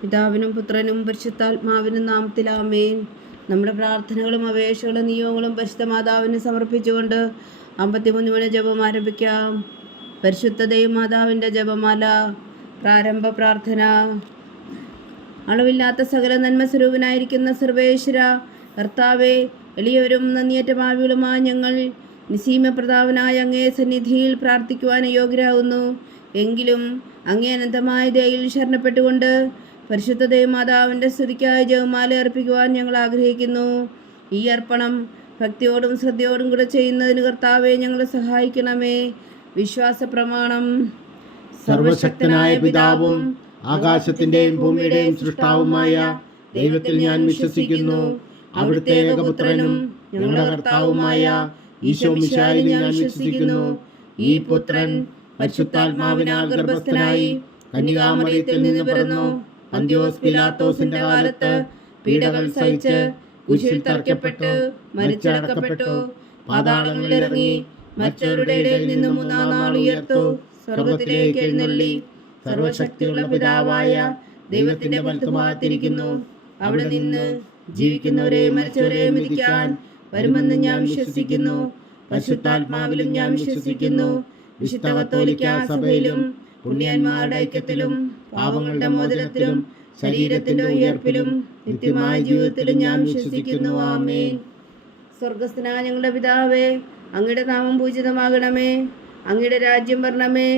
പിതാവിനും പുത്രനും പരിശുദ്ധാത്മാവിനും നാമത്തിൽ ആമേൻ. നമ്മുടെ പ്രാർത്ഥനകളും അപേക്ഷകളും നിയോഗങ്ങളും പരിശുദ്ധ മാതാവിന് സമർപ്പിച്ചുകൊണ്ട് 53 മണി ജപം ആരംഭിക്കാം. പരിശുദ്ധ ദൈവമാതാവിൻ്റെ ജപമാല. പ്രാരംഭ പ്രാർത്ഥന. അളവില്ലാത്ത സകല നന്മ സ്വരൂപനായിരിക്കുന്ന സർവേശ്വര കർത്താവെ, എളിയവരും നന്ദിയേറ്റ ഭാവികളുമായ ഞങ്ങൾ നിസീമ പ്രതാപനായ അങ്ങേ സന്നിധിയിൽ പ്രാർത്ഥിക്കുവാൻ യോഗ്യരാകുന്നു. എങ്കിലും അങ്ങേ അനന്തമായ ദയയിൽ ശരണപ്പെട്ടുകൊണ്ട് പരിശുദ്ധ ദൈവമാതാവിൻ്റെ സ്തുതിക്കായി ജപമാല അർപ്പിക്കുവാൻ ഞങ്ങൾ ആഗ്രഹിക്കുന്നു. ഈ അർപ്പണം ഭക്തിയോടും ശ്രദ്ധയോടും കൂടെ ചെയ്യുന്നതിന് കർത്താവെ ഞങ്ങളെ സഹായിക്കണമേ. വിശ്വാസ പ്രമാണം. സർവശക്തനായ പിതാവും ആകാശത്തിന്റെയും ഭൂമിയുടെയും സൃഷ്ടാവുമായ ദൈവത്തിൽ ഞാൻ വിശ്വസിക്കുന്നു. അവിടുത്തെ ഏകപുത്രനും ഞങ്ങളുടെ കർത്താവുമായ ഈശോ മിശിഹായിൽ ഞാൻ വിശ്വസിക്കുന്നു. ഈ പുത്രൻ പരിശുദ്ധാത്മാവിനാൽ ഗർഭസ്ഥനായി കന്യകാമറിയത്തിൽ നിന്ന് പിറന്നു. പന്തിയോസ് പിലാത്തോസിന്റെ കാലത്ത് പീഡകൾ സഹിച്ച് കുരിശിൽ തറയ്ക്കപ്പെട്ടു മരിച്ചടക്കപ്പെട്ടു. പാതാളങ്ങളിൽ ഇറങ്ങി മരിച്ചവരുടെ ഇടയിൽ നിന്ന് 3-ാം നാൾ ഉയർത്തു. സ്വർഗത്തിലേക്ക് എഴുന്നള്ളി സർവശക്തിയുള്ള പിതാവായ ദൈവത്തിന്റെ വലത്തുഭാഗത്തിരിക്കുന്നു. അവിടെ നിന്ന് ജീവിക്കുന്നവരെയും മരിച്ചവരെയും വിധിക്കാൻ വരുമെന്ന് ഞാൻ വിശ്വസിക്കുന്നു. പരിശുദ്ധാത്മാവിലും ഞാൻ വിശ്വസിക്കുന്നു. വിശുദ്ധ കത്തോലിക്കാ സഭയിലും പുണ്യന്മാരുടെ ഐക്യത്തിലും പാപങ്ങളുടെ മോചനത്തിലും ശരീരത്തിന്റെ ഉയർപ്പിലും നിത്യമായ ജീവിതത്തിലും ഞാൻ വിശ്വസിക്കുന്നു. ആമേൻ. സ്വർഗസ്ഥനായ ഞങ്ങളുടെ പിതാവേ, അങ്ങയുടെ നാമം പൂജിതമാകണമേ. അങ്ങയുടെ രാജ്യം വരണമേ.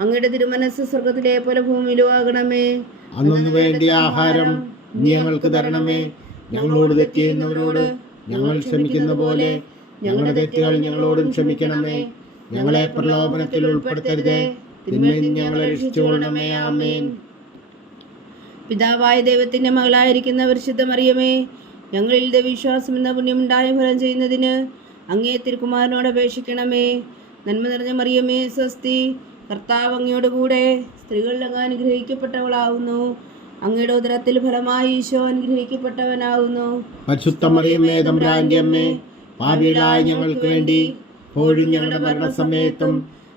അങ്ങയുടെ തിരുമനസ്സ് സ്വർഗത്തിലെ പോലെ ഭൂമിയിലും ആകണമേ. അന്നു വേണ്ടിയ ആഹാരം ഞങ്ങൾക്ക് തരണമേ. ഞങ്ങളോട് തെറ്റ് ചെയ്യുന്നവരോട് ഞങ്ങൾ ക്ഷമിക്കുന്ന പോലെ ഞങ്ങളുടെ തെറ്റുകൾ ഞങ്ങളോടും ക്ഷമിക്കണമേ. ഞങ്ങളെ പ്രലോഭനത്തിൽ ഉൾപ്പെടുത്തരുതേ, തിന്മയിൽ ഞങ്ങളെ രക്ഷിച്ചുകൊള്ളണമേ. ആമേൻ. പിതാവായ ദൈവത്തിന്റെ മകളായിരിക്കുന്ന പരിശുദ്ധ മറിയമേ, ഞങ്ങളിൽ ദൈവവിശ്വാസം എന്ന പുണ്യമുണ്ടായ ഫലം ചെയ്യുന്നതിന് അങ്ങേ തിരുക്കുമാരനോട് അപേക്ഷിക്കണമേ. നന്മ നിറഞ്ഞ മറിയമേ സ്വസ്തി, കർത്താവ് അങ്ങയോട് കൂടെ സ്ത്രീകളിൽ അങ്ങ് അനുഗ്രഹിക്കപ്പെട്ടവളാവുന്നു. അങ്ങയുടെ ഉദരത്തിൽ ഫലമായി ഈശോ അനുഗ്രഹിക്കപ്പെട്ടവനാകുന്നു. പരിശുദ്ധ മറിയമേ തമ്പുരാന്റെ അമ്മേ, പാപികളായ ഞങ്ങൾക്ക് വേണ്ടി ഇപ്പോഴും ഞങ്ങളുടെ മരണസമയത്തും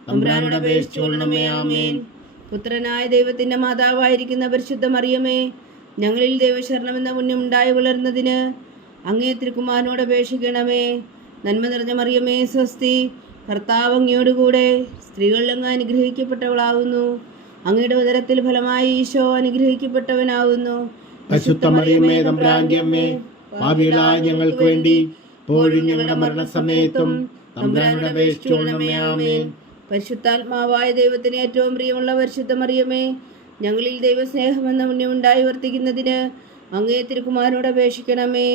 തമ്പുരാനോട് അപേക്ഷിച്ചുകൊള്ളണമേ. ആമേൻ. പുത്രനായ ദൈവത്തിന്റെ മാതാവായിരിക്കുന്ന പരിശുദ്ധ മറിയമേ, ഞങ്ങളിൽ ദൈവശരണം എന്ന പുണ്യമുണ്ടായി വളർന്നതിന് അങ്ങേ തിരുക്കുമാരനോട് അപേക്ഷിക്കണമേ. നന്മ നിറഞ്ഞ മറിയമേ സ്വസ്തി, കർത്താവ് അങ്ങയോട് കൂടെ സ്ത്രീകളിൽ അങ്ങ് അനുഗ്രഹിക്കപ്പെട്ടവളാകുന്നു. അങ്ങയുടെ ഉദരത്തിൽ ഫലമായി ഈശോ അനുഗ്രഹിക്കപ്പെട്ടവനാകുന്നു. പരിശുദ്ധ മറിയമേ തമ്പുരാന്റെ അമ്മേ, പാപികളായ ഞങ്ങൾക്ക് വേണ്ടി ഇപ്പോഴും ഞങ്ങളുടെ മരണസമയത്തും തമ്പുരാനോട് അപേക്ഷിച്ചുകൊള്ളണമേ. ആമേൻ. പരിശുദ്ധാത്മാവായ ദൈവത്തിന് ഏറ്റവും പ്രിയമുള്ള പരിശുദ്ധ മറിയമേ, ഞങ്ങളിൽ ദൈവസ്നേഹമെന്ന പുണ്യമുണ്ടായി വർത്തിക്കുന്നതിന് അങ്ങേ തിരുക്കുമാരനോട് അപേക്ഷിക്കണമേ.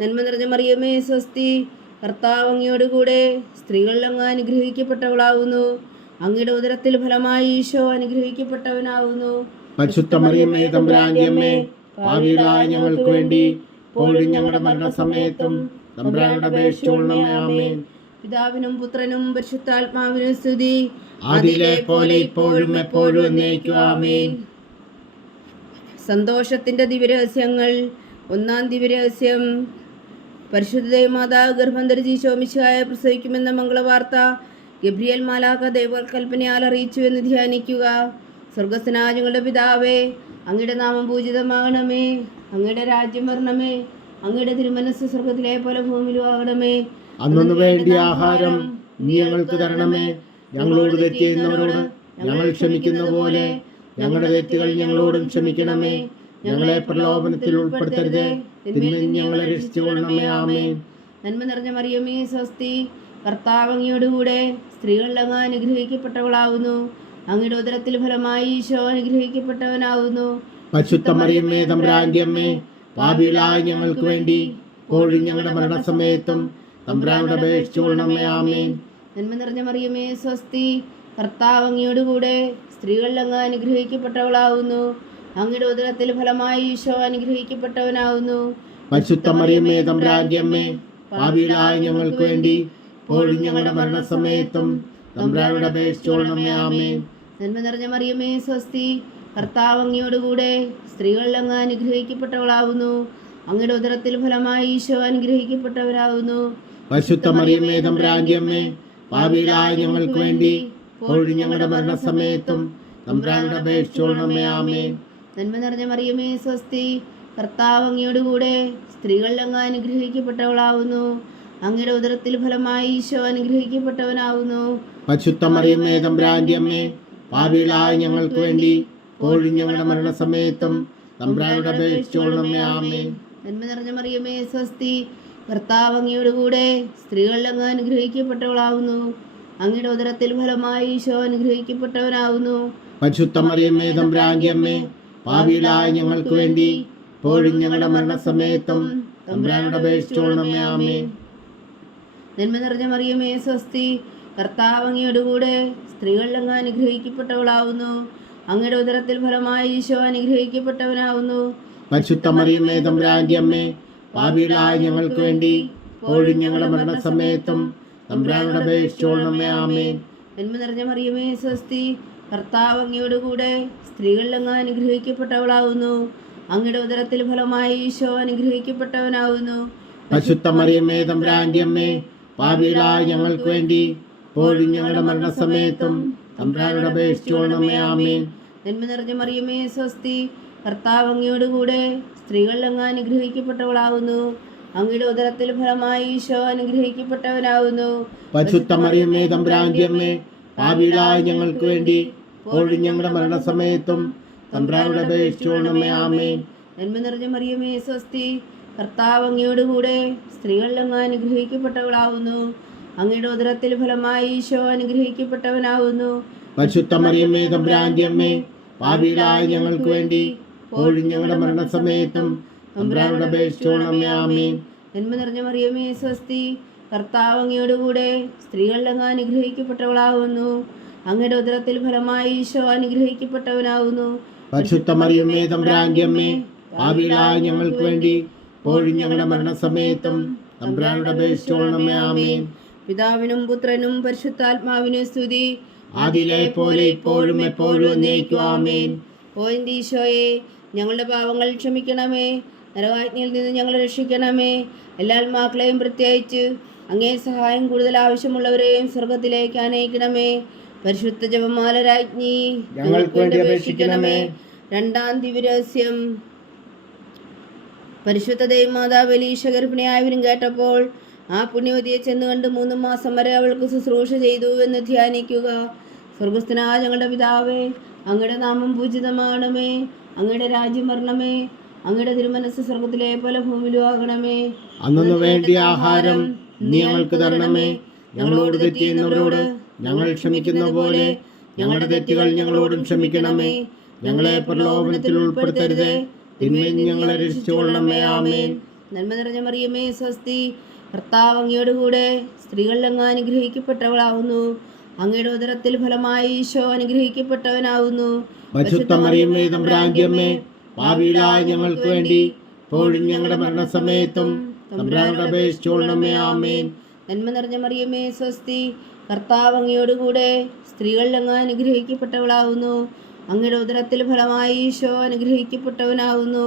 നന്മ നിറഞ്ഞ മറിയമേ സ്വസ്തി, കർത്താവ് അങ്ങയോട് കൂടെ സ്ത്രീകളിൽ അങ്ങ് അനുഗ്രഹിക്കപ്പെട്ടവളാകുന്നു. അങ്ങയുടെ ഉദരത്തിൽ ഫലമായി ഈശോ അനുഗ്രഹിക്കപ്പെട്ടവനാകുന്നു. പരിശുദ്ധ മറിയമേ തമ്പുരാന്റെ അമ്മേ, പാപികളായ ഞങ്ങൾക്ക് വേണ്ടി ഇപ്പോഴും ഞങ്ങളുടെ മരണസമയത്തും തമ്പുരാനോട് അപേക്ഷിച്ചുകൊള്ളണമേ. ആമേൻ. പിതാവിനും പുത്രനും പരിശുദ്ധാത്മാവിനും സ്തുതി, ആദിയിലെ പോലെ ഇപ്പോഴും എപ്പോഴും എന്നേക്കും. ആമേൻ. സന്തോഷത്തിന്റെ ദിവ്യരഹസ്യങ്ങൾ. 1-ാം ദിവ്യരഹസ്യം. പരിശുദ്ധ ദൈവമാതാവ് ഗർഭം ധരിച്ച് ഈശോ മിശിഹായെ പ്രസവിക്കുമെന്ന മംഗളവാർത്ത ഗബ്രിയേൽ മാലാഖ ദൈവകൽപ്പനയാൽ അറിയിച്ചു എന്ന് ധ്യാനിക്കുക. സ്വർഗസ്ഥനായ ഞങ്ങളുടെ പിതാവേ, അങ്ങയുടെ നാമം പൂജിതമാകണമേ. അങ്ങയുടെ രാജ്യം വരണമേ. അങ്ങയുടെ തിരുമനസ്സ് സ്വർഗത്തിലെ പോലെ ഭൂമിയിലും ആകണമേ. അന്നു വേണ്ടിയ ആഹാരം നീ ഞങ്ങൾക്ക് തരണമേ. ഞങ്ങളോട് തെറ്റ് ചെയ്യുന്നവരോട് ഞങ്ങൾ ക്ഷമിക്കുന്ന പോലെ ഞങ്ങളുടെ തെറ്റുകൾ ഞങ്ങളോടും ക്ഷമിക്കണമേ. ഞങ്ങളെ പ്രലോഭനത്തിൽ ഉൾപ്പെടുത്തരുതേ, തിന്മയിൽ ഞങ്ങളെ രക്ഷിച്ചുകൊള്ളണമേ. ആമേൻ. നന്മ നിറഞ്ഞ മറിയമേ സ്വസ്തി, കർത്താവ് അങ്ങയോട് കൂടെ സ്ത്രീകളിൽ അങ്ങ് അനുഗ്രഹിക്കപ്പെട്ടവളാകുന്നു. അങ്ങയുടെ ഉദരത്തിൽ ഫലമായി ഈശോ അനുഗ്രഹിക്കപ്പെട്ടവനാകുന്നു. പരിശുദ്ധ മറിയമേ തമ്പുരാന്റെ അമ്മേ, പാപികളായ ഞങ്ങൾക്ക് വേണ്ടി ഇപ്പോഴും ഞങ്ങളുടെ മരണസമയത്തും തമ്പുരാനോട് അപേക്ഷിച്ചുകൊള്ളണമേ. ആമേൻ. നന്മ നിറഞ്ഞ മറിയമേ സ്വസ്തി, കർത്താവ് അങ്ങയോട് കൂടെ സ്ത്രീകളിൽ അങ്ങ് അനുഗ്രഹിക്കപ്പെട്ടവളാകുന്നു. അങ്ങയുടെ ഉദരത്തിൽ ഫലമായി ഈശോ അനുഗ്രഹിക്കപ്പെട്ടവനാകുന്നു. പരിശുദ്ധ മറിയമേ തമ്പുരാന്റെ അമ്മേ, പാപികളായ ഞങ്ങൾക്ക് വേണ്ടി ഇപ്പോഴും ഞങ്ങളുടെ മരണസമയത്തും തമ്പുരാനോട് അപേക്ഷിച്ചുകൊള്ളണമേ. ആമേൻ. നന്മ നിറഞ്ഞ മറിയമേ സ്വസ്തി, കർത്താവ് അങ്ങയോട് കൂടെ സ്ത്രീകളിൽ അങ്ങ് അനുഗ്രഹിക്കപ്പെട്ടവളാകുന്നു. അങ്ങയുടെ ഉദരത്തിൽ ഫലമായി ഈശോ അനുഗ്രഹിക്കപ്പെട്ടവരാകുന്നു. പരിശുദ്ധ മറിയമേ തമ്പുരാന്റെ അമ്മേ, പാപികളായ ഞങ്ങൾക്ക് വേണ്ടി ഇപ്പോഴും ഞങ്ങളുടെ മരണസമയത്തും തമ്പുരാനോട് അപേക്ഷിച്ചുകൊള്ളണമേ. ആമേൻ. നന്മ നിറഞ്ഞ മറിയമേ സ്വസ്തി, കർത്താവ് അങ്ങയോടുകൂടെ സ്ത്രീകളിൽ അങ്ങ് അനുഗ്രഹിക്കപ്പെട്ടവളാവുന്നു. അങ്ങയുടെ ഉദരത്തിൽ ഫലമായി ഈശോ അനുഗ്രഹിക്കപ്പെട്ടവനാവുന്നു. പരിശുദ്ധ മറിയമേ തമ്പുരാന്റെ അമ്മേ, പാപികളായ ഞങ്ങൾക്ക് വേണ്ടി ഇപ്പോഴും ഞങ്ങളുടെ മരണസമയത്തും തമ്പുരാനോട് അപേക്ഷിച്ചുകൊള്ളണമേ. ആമേൻ. നന്മ നിറഞ്ഞ മറിയമേ സ്വസ്തി, കർത്താവ് അങ്ങയോടുകൂടെ സ്ത്രീകളിൽ അങ്ങ് അനുഗ്രഹിക്കപ്പെട്ടവളാവുന്നു. അങ്ങയുടെ ഉദരത്തിൽ ഫലമായി ഈശോ അനുഗ്രഹിക്കപ്പെട്ടവനാവുന്നു. പരിശുദ്ധ മറിയമേ തമ്പുരാന്റെ അമ്മേ, പാപികളായ ഞങ്ങൾക്ക് വേണ്ടി ഇപ്പോഴും ഞങ്ങളുടെ മരണസമയത്തും തമ്പുരാനോട് അപേക്ഷിച്ചുകൊള്ളണമേ. ആമേൻ. നന്മ നിറഞ്ഞ മറിയമേ സ്വസ്തി, കർത്താവ് അങ്ങയോടുകൂടെ സ്ത്രീകളിൽ അങ്ങ് അനുഗ്രഹിക്കപ്പെട്ടവളാവുന്നു. അങ്ങയുടെ ഉദരത്തിൽ ഫലമായി ഈശോ അനുഗ്രഹിക്കപ്പെട്ടവനാവുന്നു. പരിശുദ്ധ മറിയമേ തമ്പുരാന്റെ അമ്മേ, പാപികളായ ഞങ്ങൾക്ക് വേണ്ടി ഇപ്പോഴും ഞങ്ങളുടെ മരണസമയത്തും തമ്പുരാനോട് അപേക്ഷിച്ചുകൊള്ളണമേ. ആമേൻ. നന്മ നിറഞ്ഞ മറിയമേ സ്വസ്തി, കർത്താവ് അങ്ങയോടുകൂടെ സ്ത്രീകളിൽ അങ്ങ് അനുഗ്രഹിക്കപ്പെട്ടവളാവുന്നു. അങ്ങയുടെ ഉദരത്തിൽ ഫലമായി ഈശോ അനുഗ്രഹിക്കപ്പെട്ടവനാവുന്നു. പരിശുദ്ധ മറിയമേ തമ്പുരാന്റെ അമ്മേ, പാപികളായ ഞങ്ങൾക്ക് വേണ്ടി ഇപ്പോഴും ഞങ്ങളുടെ മരണസമയത്തും തമ്പുരാനോട് അപേക്ഷിച്ചുകൊള്ളണമേ. ആമേൻ. നന്മ നിറഞ്ഞ മറിയമേ സ്വസ്തി, കർത്താവ് അങ്ങയോടുകൂടെ സ്ത്രീകളിൽ അങ്ങ് അനുഗ്രഹിക്കപ്പെട്ടവളാവുന്നു. അങ്ങയുടെ ഉദരത്തിൽ ഫലമായി ഈശോ അനുഗ്രഹിക്കപ്പെട്ടവനാവുന്നു. പരിശുദ്ധ മറിയമേ തമ്പുരാന്റെ അമ്മേ, പാപികളായ ഞങ്ങൾക്ക് വേണ്ടി ഇപ്പോഴും ഞങ്ങളുടെ മരണസമയത്തും തമ്പുരാനോട് അപേക്ഷിച്ചുകൊള്ളണമേ. ആമേൻ. നന്മ നിറഞ്ഞ മറിയമേ സ്വസ്തി, കർത്താവ് അങ്ങയോടുകൂടെ സ്ത്രീകളിൽ അങ്ങ് അനുഗ്രഹിക്കപ്പെട്ടവളാവുന്നു. അങ്ങയുടെ ഉദരത്തിൽ ഫലമായി ഈശോ അനുഗ്രഹിക്കപ്പെട്ടവനാവുന്നു. പരിശുദ്ധ മറിയമേ തമ്പുരാന്റെ അമ്മേ, പാപികളായ ഞങ്ങൾക്ക് വേണ്ടി ഇപ്പോഴും ഞങ്ങളുടെ മരണസമയത്തും തമ്പുരാനോട് അപേക്ഷിച്ചുകൊള്ളണമേ. ആമേൻ. നന്മ നിറഞ്ഞ മറിയമേ സ്വസ്തി, കർത്താവ് അങ്ങയോടുകൂടെ സ്ത്രീകളിൽ അങ്ങ് അനുഗ്രഹിക്കപ്പെട്ടവളാവുന്നു. അങ്ങയുടെ ഉദരത്തിൽ ഫലമായി ഈശോ അനുഗ്രഹിക്കപ്പെട്ടവനാവുന്നു. പരിശുദ്ധ മറിയമേ തമ്പുരാന്റെ അമ്മേ, പാപികളായ ഞങ്ങൾക്ക് വേണ്ടി ഇപ്പോഴും ഞങ്ങളുടെ മരണസമയത്തും തമ്പുരാനോട് അപേക്ഷിച്ചുകൊള്ളണമേ. ആമേൻ. പിതാവിനും പുത്രനും പരിശുദ്ധാത്മാവിനും സ്തുതി, ആദിയിലെ പോലെ ഇപ്പോഴും എപ്പോഴും എന്നേക്കും. ആമേൻ. ഓ എൻ്റെ ഈശോയെ, ഞങ്ങളുടെ പാവങ്ങൾ ക്ഷമിക്കണമേ, നരകാജ്ഞയിൽ നിന്ന് ഞങ്ങളെ രക്ഷിക്കണമേ. എല്ലാ ആത്മാക്കളെയും പ്രത്യേകിച്ച് അങ്ങേ സഹായം കൂടുതൽ ആവശ്യമുള്ളവരെയും സ്വർഗത്തിലേക്ക് അനയിക്കണമേ. പരിശുദ്ധ ജപമാല രാജ്ഞി ഞങ്ങൾക്ക് വേണ്ടി അപേക്ഷിക്കണമേ. രണ്ടാം ദിവ്യരഹസ്യം. പരിശുദ്ധ ദൈവമാതാവ് എലീശ ഗർഭിണിയായവരും കേട്ടപ്പോൾ ആ പുണ്യവതിയെ ചെന്ന് കണ്ട് 3 മാസം വരെ അവൾക്ക് ശുശ്രൂഷ ചെയ്തു എന്ന് ധ്യാനിക്കുക. സ്വർഗസ്ഥനായ ഞങ്ങളുടെ പിതാവേ, അങ്ങയുടെ നാമം പൂജിതമാകണമേ. അങ്ങയുടെ രാജ്യം വരണമേ. അങ്ങയുടെ തിരുമനസ് സ്വർഗത്തിലെ പോലെ ഭൂമിയിലും ആകണമേ. അന്നു വേണ്ടിയ ആഹാരം നീ ഞങ്ങൾക്ക് തരണമേ. ഞങ്ങളോട് തെറ്റ് ചെയ്യുന്നവരോട് ഞങ്ങൾ ക്ഷമിക്കുന്ന പോലെ ഞങ്ങളുടെ തെറ്റുകൾ ഞങ്ങളോടും ക്ഷമിക്കണമേ. ഞങ്ങളെ പ്രലോഭനത്തിൽ ഉൾപ്പെടുത്തരുതേ, തിന്മയിൽ നിന്ന് ഞങ്ങളെ രക്ഷിച്ചുകൊള്ളണമേ. ആമേൻ. നന്മ നിറഞ്ഞ മറിയമേ സ്വസ്തി, കർത്താവ് അങ്ങയോടുകൂടെ സ്ത്രീകളിൽ അങ്ങ് അനുഗ്രഹിക്കപ്പെട്ടവളാവുന്നു. അങ്ങയുടെ ഉദരത്തിൽ ഫലമായി ഈശോ അനുഗ്രഹിക്കപ്പെട്ടവനാവുന്നു. പരിശുദ്ധ മറിയമേ തമ്പുരാന്റെ അമ്മേ, പാപികളായ ഞങ്ങൾക്ക് വേണ്ടി ഇപ്പോഴും ഞങ്ങളുടെ മരണസമയത്തും തമ്പുരാനോട് അപേക്ഷിച്ചുകൊള്ളണമേ. ആമേൻ. നന്മ നിറഞ്ഞ മറിയമേ സ്വസ്തി, കർത്താവ് അങ്ങയോടുകൂടെ സ്ത്രീകളിൽ അങ്ങ് അനുഗ്രഹിക്കപ്പെട്ടവളാവുന്നു. അങ്ങയുടെ ഉദരത്തിൽ ഫലമായി ഈശോ അനുഗ്രഹിക്കപ്പെട്ടവനാവുന്നു.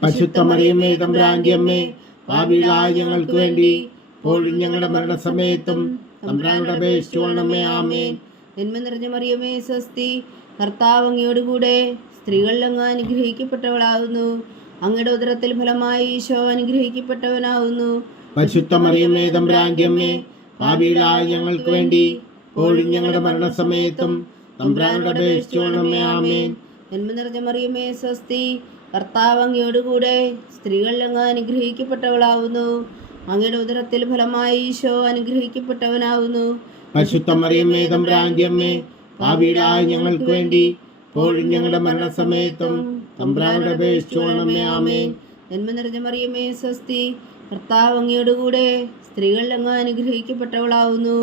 പരിശുദ്ധ മറിയമേ തമ്പുരാന്റെ അമ്മേ, പാപികളായ ഞങ്ങൾക്ക് വേണ്ടി ഇപ്പോഴും ഞങ്ങളുടെ മരണസമയത്തും തമ്പുരാനോട് അപേക്ഷിച്ചുകൊള്ളണമേ. ആമേൻ. നന്മ നിറഞ്ഞ മറിയമേ സ്വസ്തി, കർത്താവ് അങ്ങയോടുകൂടെ സ്ത്രീകളിൽ അങ്ങ് അനുഗ്രഹിക്കപ്പെട്ടവളാവുന്നു. അങ്ങയുടെ ഉദരത്തിൽ ഫലമായി ഈശോ അനുഗ്രഹിക്കപ്പെട്ടവനാവുന്നു. പരിശുദ്ധ മറിയമേ തമ്പുരാന്റെ അമ്മേ, പാപികളായ ഞങ്ങൾക്ക് വേണ്ടി ഇപ്പോഴും ഞങ്ങളുടെ മരണസമയത്തും തമ്പുരാനോട് അപേക്ഷിച്ചുകൊള്ളണമേ. ആമേൻ. നന്മ നിറഞ്ഞ മറിയമേ സ്വസ്തി, കർത്താവ് അങ്ങയോടുകൂടെ സ്ത്രീകളിൽ അങ്ങ് അനുഗ്രഹിക്കപ്പെട്ടവളാവുന്നു. അങ്ങയുടെ ഉദരത്തിൽ ഫലമായി ഈശോ അനുഗ്രഹിക്കപ്പെട്ടവനാവുന്നു. പരിശുദ്ധ മറിയമേ തമ്പുരാന്റെ അമ്മേ, പാപികളായ ഞങ്ങൾക്ക് വേണ്ടി ഇപ്പോഴും ഞങ്ങളുടെ മരണസമയത്തും തമ്പുരാനോട് അപേക്ഷിച്ചുകൊള്ളണമേ. ആമേൻ. നന്മ നിറഞ്ഞ മറിയമേ സ്വസ്തി, കർത്താവ് അങ്ങയോടുകൂടെ സ്ത്രീകളിൽ അങ്ങ് അനുഗ്രഹിക്കപ്പെട്ടവളാവുന്നു.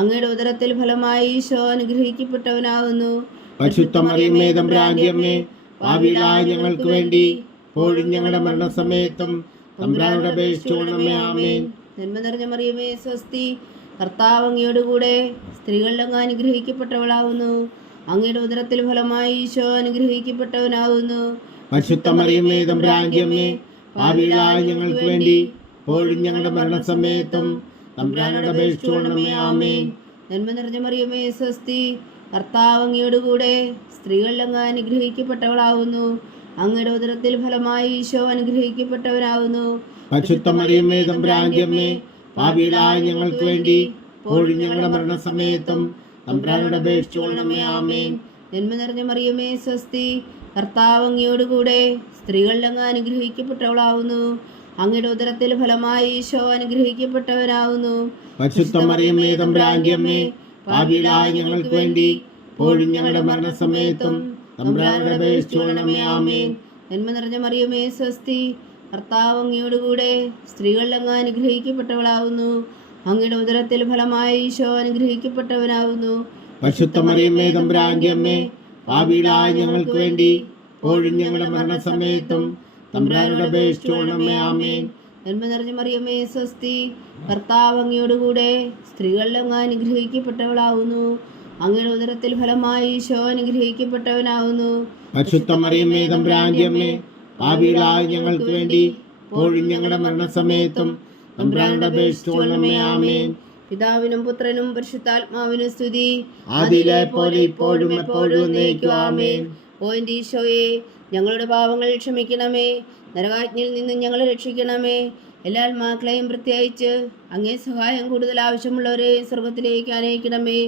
അങ്ങയുടെ ഉദരത്തിൽ ഫലമായി ഈശോ അനുഗ്രഹിക്കപ്പെട്ടവനാവുന്നു. പരിശുദ്ധ മറിയമേ തമ്പുരാന്റെ അമ്മേ, പാപികളായ ഞങ്ങൾക്ക് വേണ്ടി ഇപ്പോഴും ഞങ്ങളുടെ മരണസമയത്തും തമ്പുരാനോട് അപേക്ഷിച്ചുകൊള്ളണമേ. ആമേൻ. നന്മ നിറഞ്ഞ മറിയമേ സ്വസ്തി, കർത്താവ് അങ്ങയോടുകൂടെ സ്ത്രീകളിൽ അങ്ങ് അനുഗ്രഹിക്കപ്പെട്ടവളാവുന്നു. അങ്ങയുടെ ഉദരത്തിൽ ഫലമായി ഈശോ അനുഗ്രഹിക്കപ്പെട്ടവനാവുന്നു. പരിശുദ്ധ മറിയമേ തമ്പുരാന്റെ അമ്മേ, പാപികളായ ഞങ്ങൾക്ക് വേണ്ടി ഇപ്പോഴും ഞങ്ങളുടെ മരണസമയത്തും തമ്പുരാനോട് അപേക്ഷിച്ചുകൊള്ളണമേ. ആമേൻ. നന്മ നിറഞ്ഞ മറിയമേ സ്വസ്തി, കർത്താവ് അങ്ങയോടുകൂടെ സ്ത്രീകളിൽ അങ്ങ് അനുഗ്രഹിക്കപ്പെട്ടവളാവുന്നു. അങ്ങയുടെ ഉദരത്തിൽ ഫലമായി ഈശോ അനുഗ്രഹിക്കപ്പെട്ടവനാകുന്നു. പരിശുദ്ധ മറിയമ്മേ തമ്പുരാന്റെ അമ്മേ, പാപികളായ ഞങ്ങൾക്ക് വേണ്ടി ഇപ്പോഴും ഞങ്ങളുടെ മരണസമയത്തും തമ്പുരാനോട് അപേക്ഷിച്ചുകൊള്ളണമേ. ആമേൻ. നന്മ നിറഞ്ഞ മറിയമേ സ്വസ്തി, കർത്താവ് അങ്ങയോടുകൂടെ സ്ത്രീകളിൽ അങ്ങ് അനുഗ്രഹിക്കപ്പെട്ടവളാവുന്നു. അങ്ങയുടെ ഉദരത്തിൽ ഫലമായി ഈശോ അനുഗ്രഹിക്കപ്പെട്ടവനാവുന്നു. പരിശുദ്ധ മറിയമ്മേ തമ്പുരാന്റെ അമ്മേ, പാപികളായ ഞങ്ങൾക്ക് വേണ്ടി ഇപ്പോഴും ഞങ്ങളുടെ മരണസമയത്തും തമ്പുരാനോട് അപേക്ഷിച്ചുകൊള്ളണമേ. ആമേൻ. നന്മ നിറഞ്ഞ മറിയമേ സ്വസ്തി, കർത്താവ് അങ്ങയോടുകൂടെ സ്ത്രീകളിൽ അങ്ങ് അനുഗ്രഹിക്കപ്പെട്ടവളാവുന്നു. അങ്ങയുടെ ഉദരത്തിൽ ഫലമായി ഈശോ അനുഗ്രഹിക്കപ്പെട്ടവനാവുന്നു. പരിശുദ്ധ മറിയമ്മേ തമ്പുരാന്റെ അമ്മേ, പാപികളായ ഞങ്ങൾക്ക് വേണ്ടി ഇപ്പോഴും ഞങ്ങളുടെ മരണസമയത്തും തമ്പുരാനോട് അപേക്ഷിച്ചുകൊള്ളണമേ. ആമേൻ. നന്മ നിറഞ്ഞ മറിയമേ സ്വസ്തി, കർത്താവ് അങ്ങയോടുകൂടെ സ്ത്രീകളിൽ അങ്ങ് അനുഗ്രഹിക്കപ്പെട്ടവളാവുന്നു. അങ്ങയുടെ ഉദരത്തിൽ ഫലമായി ഈശോ അനുഗ്രഹിക്കപ്പെട്ടവനാവുന്നു. പരിശുദ്ധ മറിയമ്മേ തമ്പുരാന്റെ അമ്മേ, പാപികളായ ഞങ്ങൾക്ക് വേണ്ടി ഇപ്പോഴും ഞങ്ങളുടെ മരണസമയത്തും തമ്പുരാനോട് അപേക്ഷിച്ചുകൊള്ളണമേ. ആമേൻ. പിതാവിനും പുത്രനും പരിശുദ്ധാത്മാവിനും സ്തുതി, ആദിയിലെ പോലെ ഇപ്പോഴും എപ്പോഴും എന്നേക്കും. ആമേൻ. ഓ എൻ്റെ ഈശോയെ, ഞങ്ങളുടെ പാപങ്ങൾ ക്ഷമിക്കണമേ, നരകാജ്ഞയിൽ നിന്നും ഞങ്ങളെ രക്ഷിക്കണമേ. എല്ലാ ആത്മാക്കളെയും പ്രത്യേകിച്ച് അങ്ങേ സഹായം കൂടുതൽ ആവശ്യമുള്ളവരെ സ്വർഗത്തിലേക്ക് അനയിക്കണമേ.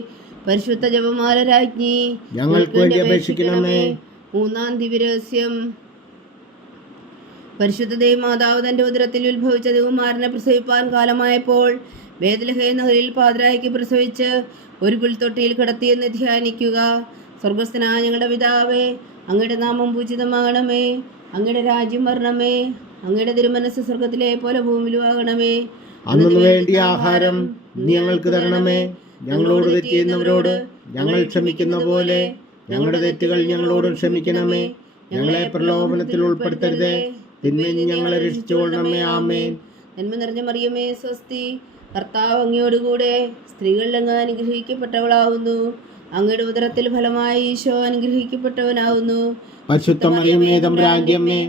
പരിശുദ്ധ ജപമാല രാജ്ഞി, ഞങ്ങൾക്ക് വേണ്ടി അപേക്ഷിക്കണമേ. മൂന്നാം ദിവ്യരഹസ്യം. പരിശുദ്ധ ദേവമാതാവ് തൻ്റെ ഉദരത്തിൽ ഉത്ഭവിച്ച ദേവകുമാരനെ പ്രസവിപ്പാൻ കാലമായപ്പോൾ ബേത്ലഹേം നഗരിൽ പാതിരായ്ക്ക് പ്രസവിച്ച് ഒരു പുൽത്തൊട്ടിയിൽ കിടത്തിയെന്ന് ധ്യാനിക്കുക. സ്വർഗസ്ഥനായ ഞങ്ങളുടെ പിതാവേ, അങ്ങയുടെ നാമം പൂജിതമാകണമേ. അങ്ങയുടെ രാജ്യം വരണമേ. അങ്ങയുടെ തിരുമനസ് സ്വർഗത്തിലെ പോലെ ഭൂമിയിലുമാകണമേ. അന്നു വേണ്ടിയ ആഹാരം ഞങ്ങൾക്ക് തരണമേ. ഞങ്ങളോട് തെറ്റ് ചെയ്യുന്നവരോട് ഞങ്ങൾ ക്ഷമിക്കുന്ന പോലെ ഞങ്ങളുടെ തെറ്റുകൾ ഞങ്ങളോടും ക്ഷമിക്കണമേ. ഞങ്ങളെ പ്രലോഭനത്തിൽ ഉൾപ്പെടുത്തരുതേ, തിന്മയിൽ ഞങ്ങളെ രക്ഷിച്ചുകൊള്ളണമേ. ആമേൻ. നന്മ നിറഞ്ഞ മറിയമേ സ്വസ്തി, കർത്താവ് അങ്ങയോടുകൂടെ സ്ത്രീകളിൽ അങ്ങ് അനുഗ്രഹിക്കപ്പെട്ടവളാവുന്നു. അങ്ങയുടെ ഉദരത്തിൽ ഫലമായി ഈശോ അനുഗ്രഹിക്കപ്പെട്ടവനാവുന്നു. പരിശുദ്ധ മറിയമ്മേ തമ്പുരാന്റെ അമ്മേ,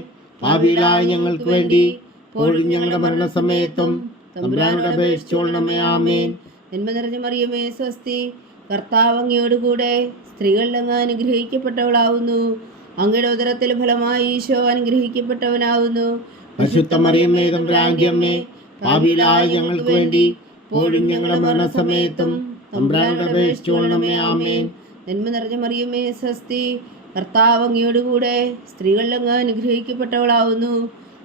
പാപികളായ ഞങ്ങൾക്ക് വേണ്ടി ഇപ്പോഴും ഞങ്ങളുടെ മരണസമയത്തും തമ്പുരാനോട് അപേക്ഷിച്ചുകൊള്ളണമേ. ആമേൻ. നന്മ നിറഞ്ഞ മറിയമേ സ്വസ്തി, കർത്താവ് അങ്ങയോടുകൂടെ സ്ത്രീകളിൽ അങ്ങ് അനുഗ്രഹിക്കപ്പെട്ടവളാവുന്നു. അങ്ങയുടെ ഉദരത്തിൽ ഫലമായി ഈശോ അനുഗ്രഹിക്കപ്പെട്ടവനാവുന്നു. പരിശുദ്ധ മറിയമ്മേ തമ്പുരാന്റെ അമ്മേ, പാപികളായ ഞങ്ങൾക്ക് വേണ്ടി ഇപ്പോഴും ഞങ്ങളുടെ മരണസമയത്തും തമ്പുരാനോട് അപേക്ഷിച്ചുകൊള്ളണമേ. ആമേൻ. നന്മ നിറഞ്ഞ മറിയമേ സ്വസ്തി, കർത്താവ് അങ്ങയോടുകൂടെ സ്ത്രീകളിൽ അങ്ങ് അനുഗ്രഹിക്കപ്പെട്ടവളാവുന്നു.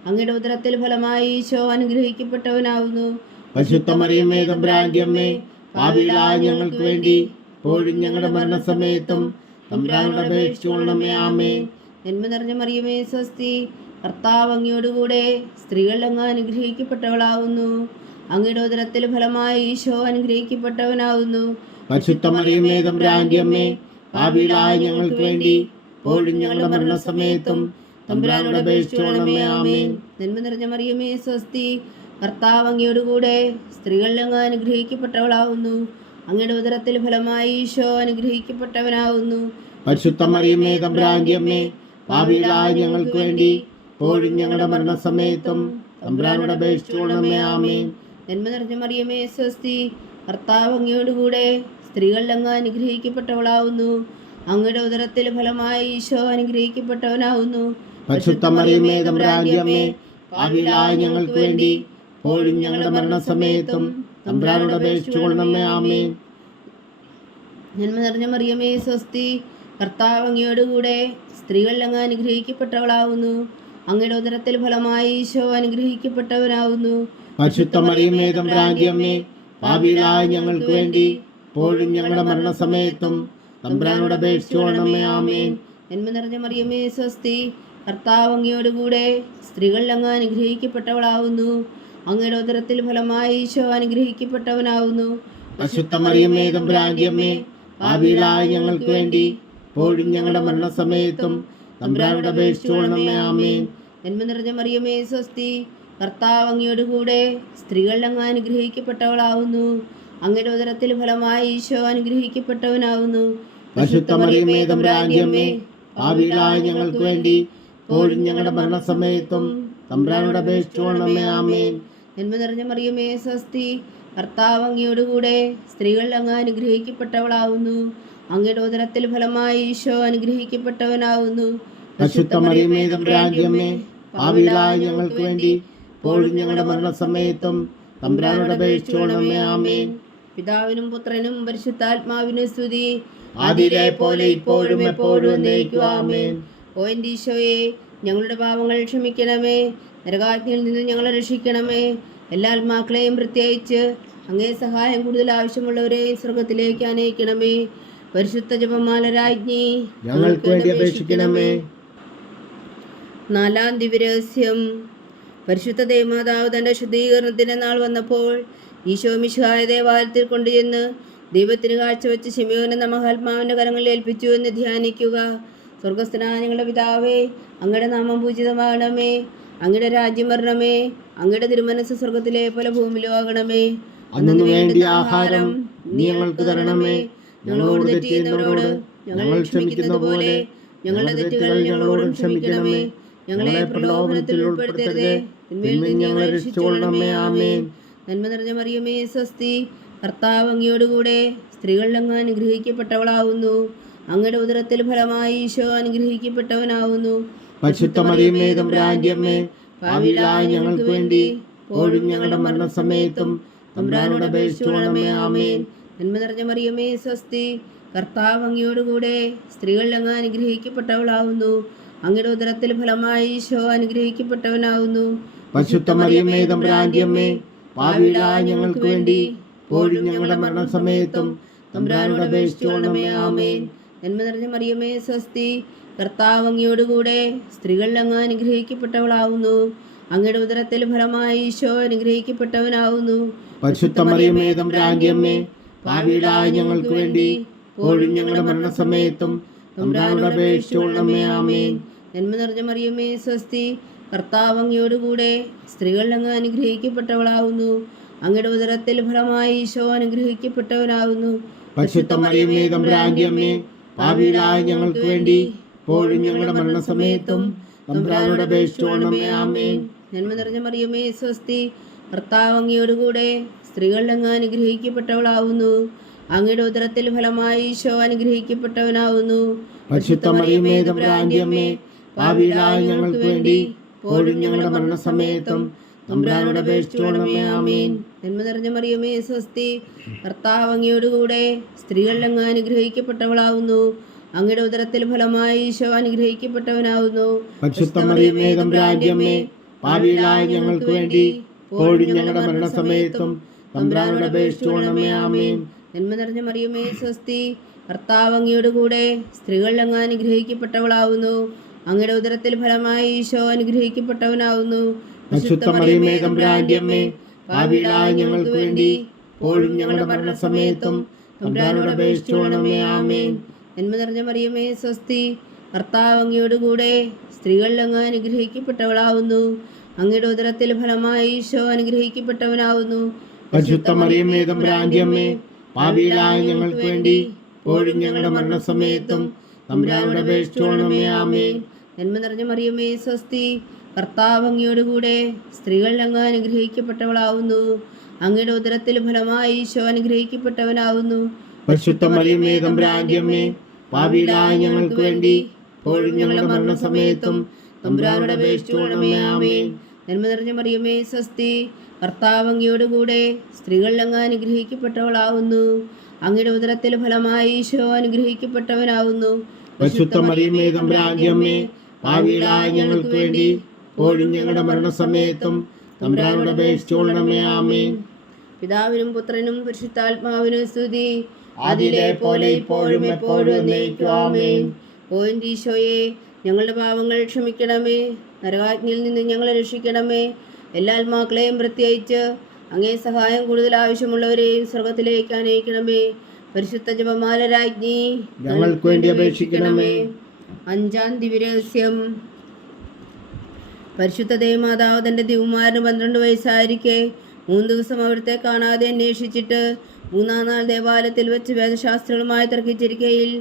അങ്ങയുടെ ഉദരത്തിൽ ഫലമായി ഈശോ അനുഗ്രഹിക്കപ്പെട്ടവനാവുന്നു. പരിശുദ്ധ മറിയമ്മേ തമ്പുരാന്റെ അമ്മേ, പാപികളായ ഞങ്ങൾക്ക് വേണ്ടി ഇപ്പോഴും ഞങ്ങളുടെ മരണസമയത്തും തമ്പുരാനോട് അപേക്ഷിച്ചുകൊള്ളണമേ. ആമേൻ. നന്മ നിറഞ്ഞ മറിയമേ സ്വസ്തി, കർത്താവ് അങ്ങയോടുകൂടെ സ്ത്രീകളിൽ അങ്ങ് അനുഗ്രഹിക്കപ്പെട്ടവളാവുന്നു. അങ്ങയുടെ ഉദരത്തിൽ ഫലമായി ഈശോ അനുഗ്രഹിക്കപ്പെട്ടവനാവുന്നു. പരിശുദ്ധ മറിയമ്മേ തമ്പുരാന്റെ അമ്മേ, പാപികളായ ഞങ്ങൾക്ക് വേണ്ടി ഇപ്പോഴും ഞങ്ങളുടെ മരണസമയത്തും തമ്പുരാനോട് അപേക്ഷിച്ചുകൊള്ളണമേ. ആമേൻ. നന്മ നിറഞ്ഞ മറിയമേ സ്വസ്തി, കർത്താവ് അങ്ങയോടുകൂടെ സ്ത്രീകളിൽ അങ്ങ് അനുഗ്രഹിക്കപ്പെട്ടവളാവുന്നു. അങ്ങയുടെ ഉദരത്തിൽ ഫലമായി ഈശോ അനുഗ്രഹിക്കപ്പെട്ടവനാവുന്നു. പരിശുദ്ധ മറിയമ്മേ തമ്പുരാന്റെ അമ്മേ, പാപികളായ ഞങ്ങൾക്ക് വേണ്ടി ഇപ്പോഴും ഞങ്ങളുടെ മരണസമയത്തും തമ്പുരാനോട് അപേക്ഷിച്ചുകൊള്ളണമേ. ആമേൻ. നന്മ നിറഞ്ഞ മറിയമേ സ്വസ്തി, കർത്താവ് അങ്ങയോടുകൂടെ സ്ത്രീകളിൽ അങ്ങ് അനുഗ്രഹിക്കപ്പെട്ടവളാവുന്നു. അങ്ങയുടെ ഉദരത്തിൽ ഫലമായി ഈശോ അനുഗ്രഹിക്കപ്പെട്ടവനാവുന്നു. പരിശുദ്ധ മറിയമ്മേ തമ്പുരാന്റെ അമ്മേ, പാപികളായ ഞങ്ങൾക്ക് വേണ്ടി ഇപ്പോഴും ഞങ്ങളുടെ മരണസമയത്തും തമ്പുരാനോട് അപേക്ഷിച്ചുകൊള്ളണമേ. ആമേൻ. നന്മ നിറഞ്ഞ മറിയമേ സ്വസ്തി, കർത്താവ് അങ്ങയോടുകൂടെ സ്ത്രീകളിൽ അങ്ങ് അനുഗ്രഹിക്കപ്പെട്ടവളാവുന്നു. അങ്ങയുടെ ഉദരത്തിൽ ഫലമായി ഈശോ അനുഗ്രഹിക്കപ്പെട്ടവനാവുന്നു. പരിശുദ്ധ മറിയമ്മേ തമ്പുരാന്റെ അമ്മേ, പാപികളായ ഞങ്ങൾക്ക് വേണ്ടി ഇപ്പോഴും ഞങ്ങളുടെ മരണസമയത്തും തമ്പുരാനോട് അപേക്ഷിച്ചുകൊള്ളണമേ. ആമേൻ. നന്മ നിറഞ്ഞ മറിയമേ സ്വസ്തി, കർത്താവ് അങ്ങയോടുകൂടെ സ്ത്രീകളിൽ അങ്ങ് അനുഗ്രഹിക്കപ്പെട്ടവളാവുന്നു. അങ്ങയുടെ ഉദരത്തിൽ ഫലമായി ഈശോ അനുഗ്രഹിക്കപ്പെട്ടവനാവുന്നു. പരിശുദ്ധ മറിയമ്മേ തമ്പുരാന്റെ അമ്മേ, പാപികളായ ഞങ്ങൾക്ക് വേണ്ടി ഇപ്പോഴും ഞങ്ങളുടെ മരണസമയത്തും തമ്പുരാനോട് അപേക്ഷിച്ചുകൊള്ളണമേ. ആമേൻ. നന്മ നിറഞ്ഞ മറിയമേ സ്വസ്തി, കർത്താവ് അങ്ങയോടുകൂടെ സ്ത്രീകളിൽ അങ്ങ് അനുഗ്രഹിക്കപ്പെട്ടവളാവുന്നു. അങ്ങയുടെ ഉദരത്തിൽ ഫലമായി ഈശോ അനുഗ്രഹിക്കപ്പെട്ടവനാവുന്നു. പരിശുദ്ധ മറിയമ്മേ തമ്പുരാന്റെ അമ്മേ, പാപികളായ ഞങ്ങൾക്ക് വേണ്ടി ഇപ്പോഴും ഞങ്ങളുടെ മരണസമയത്തും തമ്പുരാനോട് അപേക്ഷിച്ചുകൊള്ളണമേ. ആമേൻ. നന്മ നിറഞ്ഞ മറിയമേ സ്വസ്തി, കർത്താവ് അങ്ങയോടുകൂടെ സ്ത്രീകളിൽ അങ്ങ് അനുഗ്രഹിക്കപ്പെട്ടവളാവുന്നു. അങ്ങയുടെ ഉദരത്തിൽ ഫലമായി ഈശോ അനുഗ്രഹിക്കപ്പെട്ടവനാവുന്നു. പരിശുദ്ധ മറിയമേ തമ്പുരാന്റെ അമ്മേ, പാപികളായ ഞങ്ങൾക്ക് വേണ്ടി ഇപ്പോഴും ഞങ്ങളുടെ മരണസമയത്തും തമ്പുരാനോട് അപേക്ഷിച്ചുകൊള്ളണമേ. ആമേൻ. പിതാവിനും പുത്രനും പരിശുദ്ധാത്മാവിനും സ്തുതി, ആദിയിലെ പോലെ ഇപ്പോഴും എപ്പോഴും എന്നേക്കും. ആമേൻ. ഓ എൻ്റെ ഈശോയെ, ഞങ്ങളുടെ പാപങ്ങൾ ക്ഷമിക്കണമേ, നരകാഗ്നിയിൽ നിന്ന് ഞങ്ങളെ രക്ഷിക്കണമേ. എല്ലാ ആത്മാക്കളെയും പ്രത്യേകിച്ച് അങ്ങേ സഹായം കൂടുതൽ ആവശ്യമുള്ളവരെയും സ്വർഗത്തിലേക്ക് അനയിക്കണമേ. പരിശുദ്ധ ജപമാല രാജ്ഞി, ഞങ്ങൾക്ക് വേണ്ടി അപേക്ഷിക്കണമേ. 4-ാം ദിവ്യരഹസ്യം. പരിശുദ്ധ ദേവമാതാവ് തൻ്റെ ശുദ്ധീകരണത്തിൻ്റെ നാൾ വന്നപ്പോൾ ഈശോ മിശിഹായ ദേവാലയത്തിൽ കൊണ്ടുചെന്ന് ദൈവത്തിന് കാഴ്ചവെച്ച് ശിമയോൻ എന്ന മഹാത്മാവിൻ്റെ കരങ്ങളിൽ ഏൽപ്പിച്ചു എന്ന് ധ്യാനിക്കുക. സ്വർഗസ്ഥനായ ഞങ്ങളുടെ പിതാവേ, അങ്ങയുടെ നാമം പൂജിതമാകണമേ, അങ്ങയുടെ രാജ്യം വരണമേ, അങ്ങയുടെ തിരുമനസ്സ് സ്വർഗത്തിലെ പോലെ ഭൂമിയിലും ആകണമേ. അന്നു വേണ്ടിയ ആഹാരം നീ ഞങ്ങൾക്ക് തരണമേ. ഞങ്ങളോട് തെറ്റ് ചെയ്യുന്നവരോട് ഞങ്ങൾ ക്ഷമിക്കുന്നത് പോലെ ഞങ്ങളുടെ തെറ്റുകൾ ഞങ്ങളോടും ക്ഷമിക്കണമേ. ഞങ്ങളെ പ്രലോഭനത്തിൽ ഉൾപ്പെടുത്തരുതേ, തിന്മയിൽ നിന്ന് ഞങ്ങളെ രക്ഷിച്ചുകൊള്ളണമേ. ആമേൻ. നന്മ നിറഞ്ഞ മറിയമേ സ്വസ്തി, കർത്താവ് അങ്ങയോടുകൂടെ സ്ത്രീകളിൽ അങ്ങ് അനുഗ്രഹിക്കപ്പെട്ടവളാവുന്നു. അങ്ങയുടെ ഉദരത്തിൽ ഫലമായി ഈശോ അനുഗ്രഹിക്കപ്പെട്ടവനാവുന്നു. പരിശുദ്ധ മറിയമേ തമ്പുരാന്റെ അമ്മേ, പാപികളായ ഞങ്ങൾക്ക് വേണ്ടി ഇപ്പോഴും ഞങ്ങളുടെ മരണസമയത്തും തമ്പുരാനോട് അപേക്ഷിച്ചുകൊള്ളണമേ. ആമേൻ. നന്മ നിറഞ്ഞ മറിയമേ സ്വസ്തി, കർത്താവ് അങ്ങയോടുകൂടെ സ്ത്രീകളിൽ അങ്ങ് അനുഗ്രഹിക്കപ്പെട്ടവളാവുന്നു. അങ്ങയുടെ ഉദരത്തിൽ ഫലമായി ഈശോ അനുഗ്രഹിക്കപ്പെട്ടവനാവുന്നു. പരിശുദ്ധ മറിയമേ തമ്പുരാന്റെ അമ്മേ, പാപികളായ ഞങ്ങൾക്ക് വേണ്ടി ഇപ്പോഴും ഞങ്ങളുടെ മരണസമയത്തും തമ്പുരാനോട് അപേക്ഷിച്ചുകൊള്ളണമേ. ആമേൻ. നന്മ നിറഞ്ഞ മറിയമേ സ്വസ്തി, കർത്താവ് അങ്ങയോടുകൂടെ സ്ത്രീകളിൽ അങ്ങ് അനുഗ്രഹിക്കപ്പെട്ടവളാവുന്നു. അങ്ങയുടെ ഉദരത്തിൽ ഫലമായി ഈശോ അനുഗ്രഹിക്കപ്പെട്ടവനാവുന്നു. പരിശുദ്ധ മറിയമേ തമ്പുരാന്റെ അമ്മേ, പാപികളായ ഞങ്ങൾക്ക് വേണ്ടി ഇപ്പോഴും ഞങ്ങളുടെ മരണസമയത്തും തമ്പുരാനോട് അപേക്ഷിച്ചുകൊള്ളണമേ. ആമേൻ. നന്മ നിറഞ്ഞ മറിയമേ സ്വസ്തി, കർത്താവ് അങ്ങയോടുകൂടെ സ്ത്രീകളിൽ അങ്ങ് അനുഗ്രഹിക്കപ്പെട്ടവളാവുന്നു. അങ്ങയുടെ ഉദരത്തിൽ ഫലമായി ഈശോ അനുഗ്രഹിക്കപ്പെട്ടവനാവുന്നു. പരിശുദ്ധ മറിയമേ തമ്പുരാന്റെ അമ്മേ, പാപികളായ ഞങ്ങൾക്ക് വേണ്ടി ഇപ്പോഴും ഞങ്ങളുടെ മരണസമയത്തും തമ്പുരാനോട് അപേക്ഷിച്ചുകൊള്ളണമേ. ആമേൻ. നന്മ നിറഞ്ഞ മറിയമേ സ്വസ്തി, കർത്താവ് അങ്ങയോടുകൂടെ സ്ത്രീകളിൽ അങ്ങ് അനുഗ്രഹിക്കപ്പെട്ടവളാവുന്നു. അങ്ങയുടെ ഉദരത്തിൽ ഫലമായി ഈശോ അനുഗ്രഹിക്കപ്പെട്ടവനാവുന്നു. പരിശുദ്ധ മറിയമേ തമ്പുരാന്റെ അമ്മേ, പാപികളായ ഞങ്ങൾക്ക് വേണ്ടി ഇപ്പോഴും ഞങ്ങളുടെ മരണസമയത്തും തമ്പുരാനോട് അപേക്ഷിച്ചുകൊള്ളണമേ. ആമേൻ. നന്മ നിറഞ്ഞ മറിയമേ സ്വസ്തി, കർത്താവ് അങ്ങയോടുകൂടെ സ്ത്രീകളിൽ അങ്ങ് അനുഗ്രഹിക്കപ്പെട്ടവളാവുന്നു. അങ്ങയുടെ ഉദരത്തിൽ ഫലമായി ഈശോ അനുഗ്രഹിക്കപ്പെട്ടവനാവുന്നു. പരിശുദ്ധ മറിയമേ തമ്പുരാന്റെ അമ്മേ, പാപികളായ ഞങ്ങൾക്ക് വേണ്ടി ഇപ്പോഴും ഞങ്ങളുടെ മരണസമയത്തും തമ്പുരാനോട് അപേക്ഷിച്ചുകൊള്ളണമേ. ആമേൻ. നന്മ നിറഞ്ഞ മറിയമേ സ്വസ്തി, കർത്താവ് അങ്ങയോടുകൂടെ സ്ത്രീകളിൽ അങ്ങ് അനുഗ്രഹിക്കപ്പെട്ടവളാവുന്നു. അങ്ങയുടെ ഉദരത്തിൽ ഫലമായി ഈശോ അനുഗ്രഹിക്കപ്പെട്ടവനാവുന്നു. പരിശുദ്ധ മറിയമേ തമ്പുരാന്റെ അമ്മേ, പാപികളായ ഞങ്ങൾക്ക് വേണ്ടി ഇപ്പോഴും ഞങ്ങളുടെ മരണസമയത്തും തമ്പുരാനോട് അപേക്ഷിച്ചുകൊള്ളണമേ. ആമേൻ. നന്മ നിറഞ്ഞ മറിയമേ സ്വസ്തി, കർത്താവ് അങ്ങയോടുകൂടെ സ്ത്രീകളിൽ അങ്ങ് അനുഗ്രഹിക്കപ്പെട്ടവളാവുന്നു. അങ്ങയുടെ ഉദരത്തിൽ ഫലമായി ഈശോ അനുഗ്രഹിക്കപ്പെട്ടവനാവുന്നു. പരിശുദ്ധ മറിയമേ തമ്പുരാന്റെ അമ്മേ, പാപികളായ ഞങ്ങൾക്ക് വേണ്ടി ഇപ്പോഴും ഞങ്ങളുടെ മരണസമയത്തും തമ്പുരാനോട് അപേക്ഷിച്ചുകൊള്ളണമേ. ആമേൻ. നന്മ നിറഞ്ഞ മറിയമേ സ്വസ്തി, കർത്താവ് അങ്ങയോടുകൂടെ സ്ത്രീകളിൽ അങ്ങ് അനുഗ്രഹിക്കപ്പെട്ടവളാവുന്നു. അങ്ങയുടെ ഉദരത്തിൽ ഫലമായി ഈശോ അനുഗ്രഹിക്കപ്പെട്ടവനാവുന്നു. പരിശുദ്ധ മറിയമേ തമ്പുരാന്റെ അമ്മേ, പാപികളായ ഞങ്ങൾക്ക് വേണ്ടി ഇപ്പോഴും ഞങ്ങളുടെ മരണസമയത്തും തമ്പുരാനോട് അപേക്ഷിച്ചുകൊള്ളണമേ. ആമേൻ. നന്മ നിറഞ്ഞ മറിയമേ സ്വസ്തി, കർത്താവ് അങ്ങയോടുകൂടെ സ്ത്രീകളിൽ അങ്ങ് അനുഗ്രഹിക്കപ്പെട്ടവളാവുന്നു. അങ്ങയുടെ ഉദരത്തിൽ ഫലമായി ഈശോ അനുഗ്രഹിക്കപ്പെട്ടവനാവുന്നു. പരിശുദ്ധ മറിയമേ തമ്പുരാന്റെ അമ്മേ, പാപികളായ ഞങ്ങൾക്ക് വേണ്ടി ഇപ്പോഴും ഞങ്ങളുടെ മരണസമയത്തും തമ്പുരാനോട് അപേക്ഷിച്ചുകൊള്ളണമേ. ആമേൻ. പിതാവിനും പുത്രനും പരിശുദ്ധാത്മാവിനും സ്തുതി, ആദിയിലെ പോലെ ഇപ്പോഴും എപ്പോഴും എന്നേക്കും. ആമേൻ. ഓ എൻ്റെ ഈശോയെ, ഞങ്ങളുടെ പാപങ്ങൾ ക്ഷമിക്കണമേ, നരകാഗ്നിയിൽ നിന്ന് ഞങ്ങളെ രക്ഷിക്കണമേ. എല്ലാ ആത്മാക്കളെയും പ്രത്യേകിച്ച് അങ്ങേ സഹായം കൂടുതൽ ആവശ്യമുള്ളവരെയും സ്വർഗത്തിലേക്ക് അനയിക്കണമേ. പരിശുദ്ധ ജപമാല രാജ്ഞി, ഞങ്ങൾക്ക് വേണ്ടി അപേക്ഷിക്കണമേ. 5-ാം ദിവ്യരഹസ്യം. പരിശുദ്ധ ദേവമാതാവ് തൻ്റെ ദിവ്യകുമാരന് 12 വയസ്സായിരിക്കെ 3 ദിവസം അവിടുത്തെ കാണാതെ അന്വേഷിച്ചിട്ട് 3-ാം നാൾ ദേവാലയത്തിൽ വെച്ച് വേദശാസ്ത്രികളുമായി തർക്കിച്ചിരിക്കയിൽ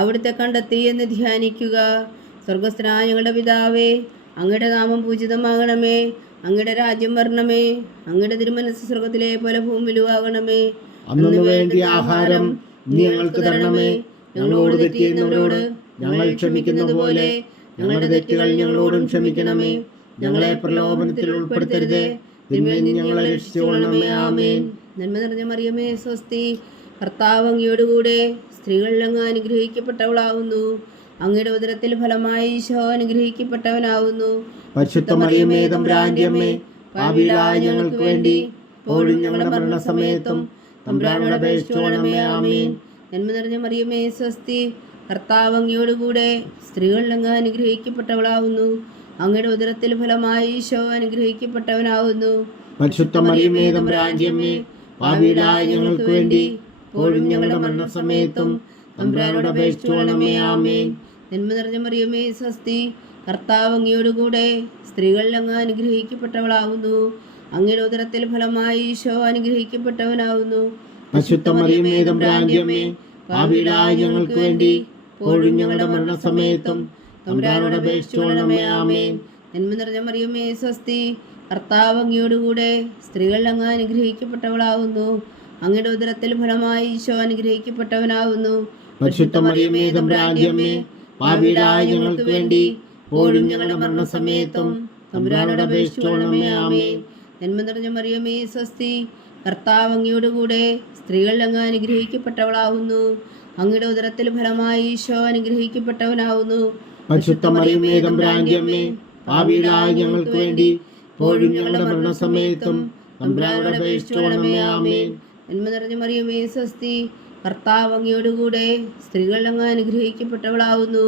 അവിടുത്തെ കണ്ടെത്തി എന്ന് ധ്യാനിക്കുക. സ്വർഗസ്ഥനായ ഞങ്ങളുടെ പിതാവേ, അങ്ങയുടെ നാമം പൂജിതമാകണമേ, അങ്ങയുടെ രാജ്യം വരണമേ, അങ്ങയുടെ തിരുമനസ്സ് സ്വർഗത്തിലെ പോലെ ഭൂമിയിലും ആകണമേ. അന്നു വേണ്ടിയ ആഹാരം നീ ഞങ്ങൾക്ക് തരണമേ. ഞങ്ങളോട് തെറ്റ് ചെയ്യുന്നവരോട് ഞങ്ങൾ ക്ഷമിക്കുന്നത് പോലെ ഞങ്ങളുടെ തെറ്റുകൾ ഞങ്ങളോടും ക്ഷമിക്കണമേ. ഞങ്ങളെ പ്രലോഭനത്തിൽ ഉൾപ്പെടുത്തരുതേ, തിന്മയിൽ നിന്ന് ഞങ്ങളെ രക്ഷിച്ചുകൊള്ളണമേ. ആമേൻ. നന്മ നിറഞ്ഞ മറിയമേ സ്വസ്തി, കർത്താവ് അങ്ങയോടുകൂടെ സ്ത്രീകളിൽ അങ്ങ് അനുഗ്രഹിക്കപ്പെട്ടവളാവുന്നു. അങ്ങയുടെ ഉദരത്തിൽ ഫലമായി ഈശോ അനുഗ്രഹിക്കപ്പെട്ടവനാവുന്നു. പരിശുദ്ധ മറിയമേ തമ്പുരാന്റെ അമ്മേ, പാപികളായ ഞങ്ങൾക്ക് വേണ്ടി ഇപ്പോഴും ഞങ്ങളുടെ മരണസമയത്തും തമ്പുരാനോട് അപേക്ഷിച്ചുകൊള്ളണമേ. ആമേൻ. നന്മ നിറഞ്ഞ മറിയമേ സ്വസ്തി, കർത്താവ് അങ്ങയോടുകൂടെ സ്ത്രീകളിൽ അങ്ങ് അനുഗ്രഹിക്കപ്പെട്ടവളാവുന്നു. അങ്ങയുടെ ഉദരത്തിൽ ഫലമായി ഈശോ അനുഗ്രഹിക്കപ്പെട്ടവനാവുന്നു. പരിശുദ്ധ മറിയമേ തമ്പുരാന്റെ അമ്മേ, പാപികളായ ഞങ്ങൾക്ക് വേണ്ടി ഇപ്പോഴും ഞങ്ങളുടെ മരണസമയത്തും തമ്പുരാനോട് അപേക്ഷിച്ചുകൊള്ളണമേ. ആമേൻ. നന്മ നിറഞ്ഞ മറിയമേ സ്വസ്തി, കർത്താവ് അങ്ങയോടുകൂടെ സ്ത്രീകളിൽ അങ്ങ് അനുഗ്രഹിക്കപ്പെട്ടവളാവുന്നു. അങ്ങയുടെ ഉദരത്തിൽ ഫലമായി ഈശോ അനുഗ്രഹിക്കപ്പെട്ടവനാവുന്നു. പരിശുദ്ധ മറിയമേ തമ്പുരാന്റെ അമ്മേ, പാപികളായ ഞങ്ങൾക്ക് വേണ്ടി ഇപ്പോഴും ഞങ്ങളുടെ മരണസമയത്തും തമ്പുരാനോട് അപേക്ഷിച്ചുകൊള്ളണമേ. ആമേൻ. നന്മ നിറഞ്ഞ മറിയമേ സ്വസ്തി, കർത്താവ് അങ്ങയോടുകൂടെ സ്ത്രീകളിൽ അങ്ങ് അനുഗ്രഹിക്കപ്പെട്ടവളാവുന്നു. അങ്ങയുടെ ഉദരത്തിൽ ഫലമായി ഈശോ അനുഗ്രഹിക്കപ്പെട്ടവനാവുന്നു. പരിശുദ്ധ മറിയമേ തമ്പുരാന്റെ അമ്മേ, പാപികളായ ഞങ്ങൾക്ക് വേണ്ടി ഇപ്പോഴും ഞങ്ങളുടെ മരണസമയത്തും തമ്പുരാനോട് അപേക്ഷിച്ചുകൊള്ളണമേ. ആമേൻ. നന്മ നിറഞ്ഞ മറിയമേ സ്വസ്തി, കർത്താവ് അങ്ങയോടുകൂടെ സ്ത്രീകളിൽ അങ്ങ് അനുഗ്രഹിക്കപ്പെട്ടവളാവുന്നു. അങ്ങയുടെ ഉദരത്തിൽ ഫലമായി ഈശോ അനുഗ്രഹിക്കപ്പെട്ടവനാവുന്നു. പരിശുദ്ധ മറിയമേ തമ്പുരാന്റെ അമ്മേ, പാപികളായ ഞങ്ങൾക്ക് വേണ്ടി ഇപ്പോഴും ഞങ്ങളുടെ മരണസമയത്തും തമ്പുരാനോട് അപേക്ഷിച്ചുകൊള്ളണമേ. ആമേൻ. നന്മ നിറഞ്ഞ മറിയമേ സ്വസ്തി, കർത്താവ് അങ്ങയോടുകൂടെ സ്ത്രീകളിൽ അങ്ങ് അനുഗ്രഹിക്കപ്പെട്ടവളാവുന്നു.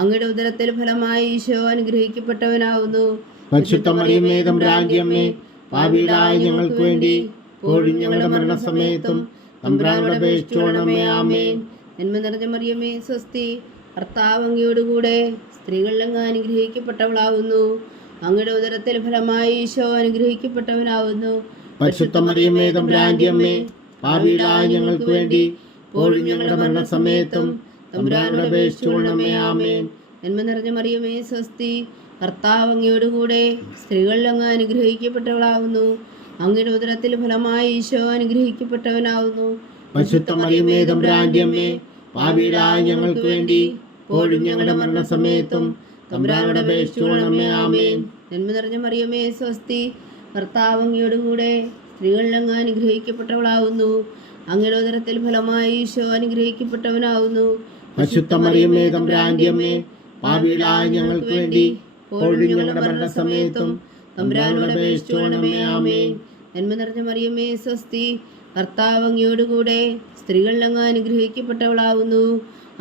അങ്ങയുടെ ഉദരത്തിൽ ഫലമായി ഈശോ അനുഗ്രഹിക്കപ്പെട്ടവനാവുന്നു. പരിശുദ്ധ മറിയമേ തമ്പുരാന്റെ അമ്മേ, പാപികളായ ഞങ്ങൾക്ക് വേണ്ടി ഇപ്പോഴും ഞങ്ങളുടെ മരണസമയത്തും തമ്പുരാനോട് അപേക്ഷിച്ചുകൊള്ളണമേ. ആമേൻ. നന്മ നിറഞ്ഞ മറിയമേ സ്വസ്തി, കർത്താവ് അങ്ങയോടുകൂടെ സ്ത്രീകളിൽ അങ്ങ് അനുഗ്രഹിക്കപ്പെട്ടവളാവുന്നു. അങ്ങയുടെ ഉദരത്തിൽ ഫലമായി ഈശോ അനുഗ്രഹിക്കപ്പെട്ടവനാവുന്നു. പരിശുദ്ധ മറിയമേ തമ്പുരാന്റെ അമ്മേ, പാപികളായ ഞങ്ങൾക്ക് വേണ്ടി ഇപ്പോഴും ഞങ്ങളുടെ മരണസമയത്തും തമ്പുരാനോട് അപേക്ഷിച്ചുകൊള്ളണമേ. ആമേൻ. നന്മ നിറഞ്ഞ മറിയമേ സ്വസ്തി, കർത്താവ് അങ്ങയോടുകൂടെ സ്ത്രീകളിൽ അങ്ങ് അനുഗ്രഹിക്കപ്പെട്ടവളാവുന്നു. അങ്ങയുടെ ഉദരത്തിൽ ഫലമായി ഈശോ അനുഗ്രഹിക്കപ്പെട്ടവനാവുന്നു. പരിശുദ്ധ മറിയമേ തമ്പുരാന്റെ അമ്മേ, പാപികളായ ഞങ്ങൾക്ക് വേണ്ടി ഇപ്പോഴും ഞങ്ങളുടെ മരണസമയത്തും തമ്പുരാനോട് അപേക്ഷിച്ചുകൊള്ളണമേ. ആമേൻ. നന്മ നിറഞ്ഞ മറിയമേ സ്വസ്തി, കർത്താവ് അങ്ങയോടുകൂടെ സ്ത്രീകളിൽ അങ്ങ് അനുഗ്രഹിക്കപ്പെട്ടവളാവുന്നു. അങ്ങയുടെ ഉദരത്തിൽ ഫലമായി ഈശോ അനുഗ്രഹിക്കപ്പെട്ടവനാവുന്നു. പരിശുദ്ധ മറിയമേ തമ്പുരാന്റെ അമ്മേ, പാപികളായ ഞങ്ങൾക്ക് വേണ്ടി ഇപ്പോഴും ഞങ്ങളുടെ മരണസമയത്തും തമ്പുരാനോട് അപേക്ഷിച്ചുകൊള്ളണമേ. ആമേൻ. നന്മ നിറഞ്ഞ മറിയമേ സ്വസ്തി, കർത്താവ് അങ്ങയോടുകൂടെ സ്ത്രീകളിൽ അങ്ങ് അനുഗ്രഹിക്കപ്പെട്ടവളാവുന്നു.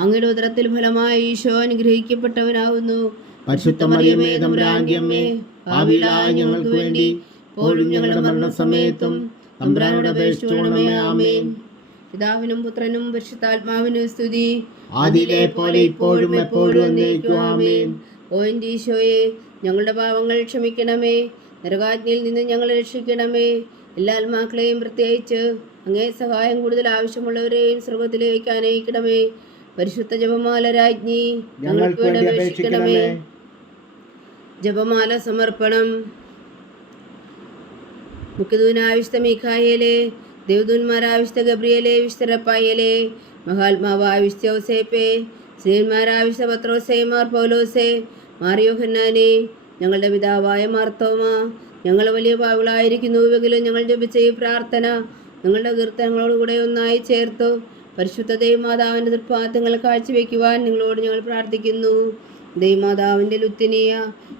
അങ്ങയുടെ ഉദരത്തിൽ ഫലമായി ഈശോ അനുഗ്രഹിക്കപ്പെട്ടവനാവുന്നു. പരിശുദ്ധ മറിയമേ തമ്പുരാന്റെ അമ്മേ, പാപികളായ ഞങ്ങൾക്ക് വേണ്ടി ഇപ്പോഴും ഞങ്ങളുടെ മരണസമയത്തും തമ്പുരാനോട് അപേക്ഷിച്ചുകൊള്ളണമേ. ആമേൻ. പിതാവിനും പുത്രനും പരിശുദ്ധാത്മാവിനും സ്തുതി, ആദിയിലെ പോലെ ഇപ്പോഴും എപ്പോഴും എന്നേക്കും. ആമേൻ. ഓ എൻ്റെ ഈശോയെ, ഞങ്ങളുടെ പാപങ്ങൾ ക്ഷമിക്കണമേ. നരകാജ്ഞയിൽ നിന്ന് ഞങ്ങളെ രക്ഷിക്കണമേ. എല്ലാ ആത്മാക്കളെയും പ്രത്യേകിച്ച് അങ്ങേ സഹായം കൂടുതൽ ആവശ്യമുള്ളവരെയും സ്വർഗത്തിലേക്ക് അനയിക്കണമേ. പരിശുദ്ധ ജപമാല രാജ്ഞി, ഞങ്ങൾക്ക് വേണ്ടി അപേക്ഷിക്കണമേ. ജപമാല സമർപ്പണം. മുഖ്യദൂതനായ വിശുദ്ധ മീഖായേലേ, ദേവദൂതന്മാരായ വിശുദ്ധ ഗബ്രിയേലേ, വിശുദ്ധ റഫായേലേ, മഹാത്മാവായ വിശുദ്ധ യോസേപ്പേ, ശ്രീമാരായ വിശുദ്ധ പത്രോസേ, മാർ പൗലോസേ, മാർ യോഹന്നാനേ, ഞങ്ങളുടെ പിതാവായ മാർത്തോമ, ഞങ്ങൾ വലിയ പാപികളായിരിക്കുന്നുവെങ്കിലും ഞങ്ങൾ ജപിച്ച ഈ പ്രാർത്ഥന നിങ്ങളുടെ കീർത്തനങ്ങളോടുകൂടെ ഒന്നായി ചേർത്തു പരിശുദ്ധ ദൈവമാതാവിൻ്റെ തൃപ്പാദങ്ങൾ കാഴ്ചവെക്കുവാൻ നിങ്ങളോട് ഞങ്ങൾ പ്രാർത്ഥിക്കുന്നു. ദൈവമാതാവിൻ്റെ ലുത്തിനിയ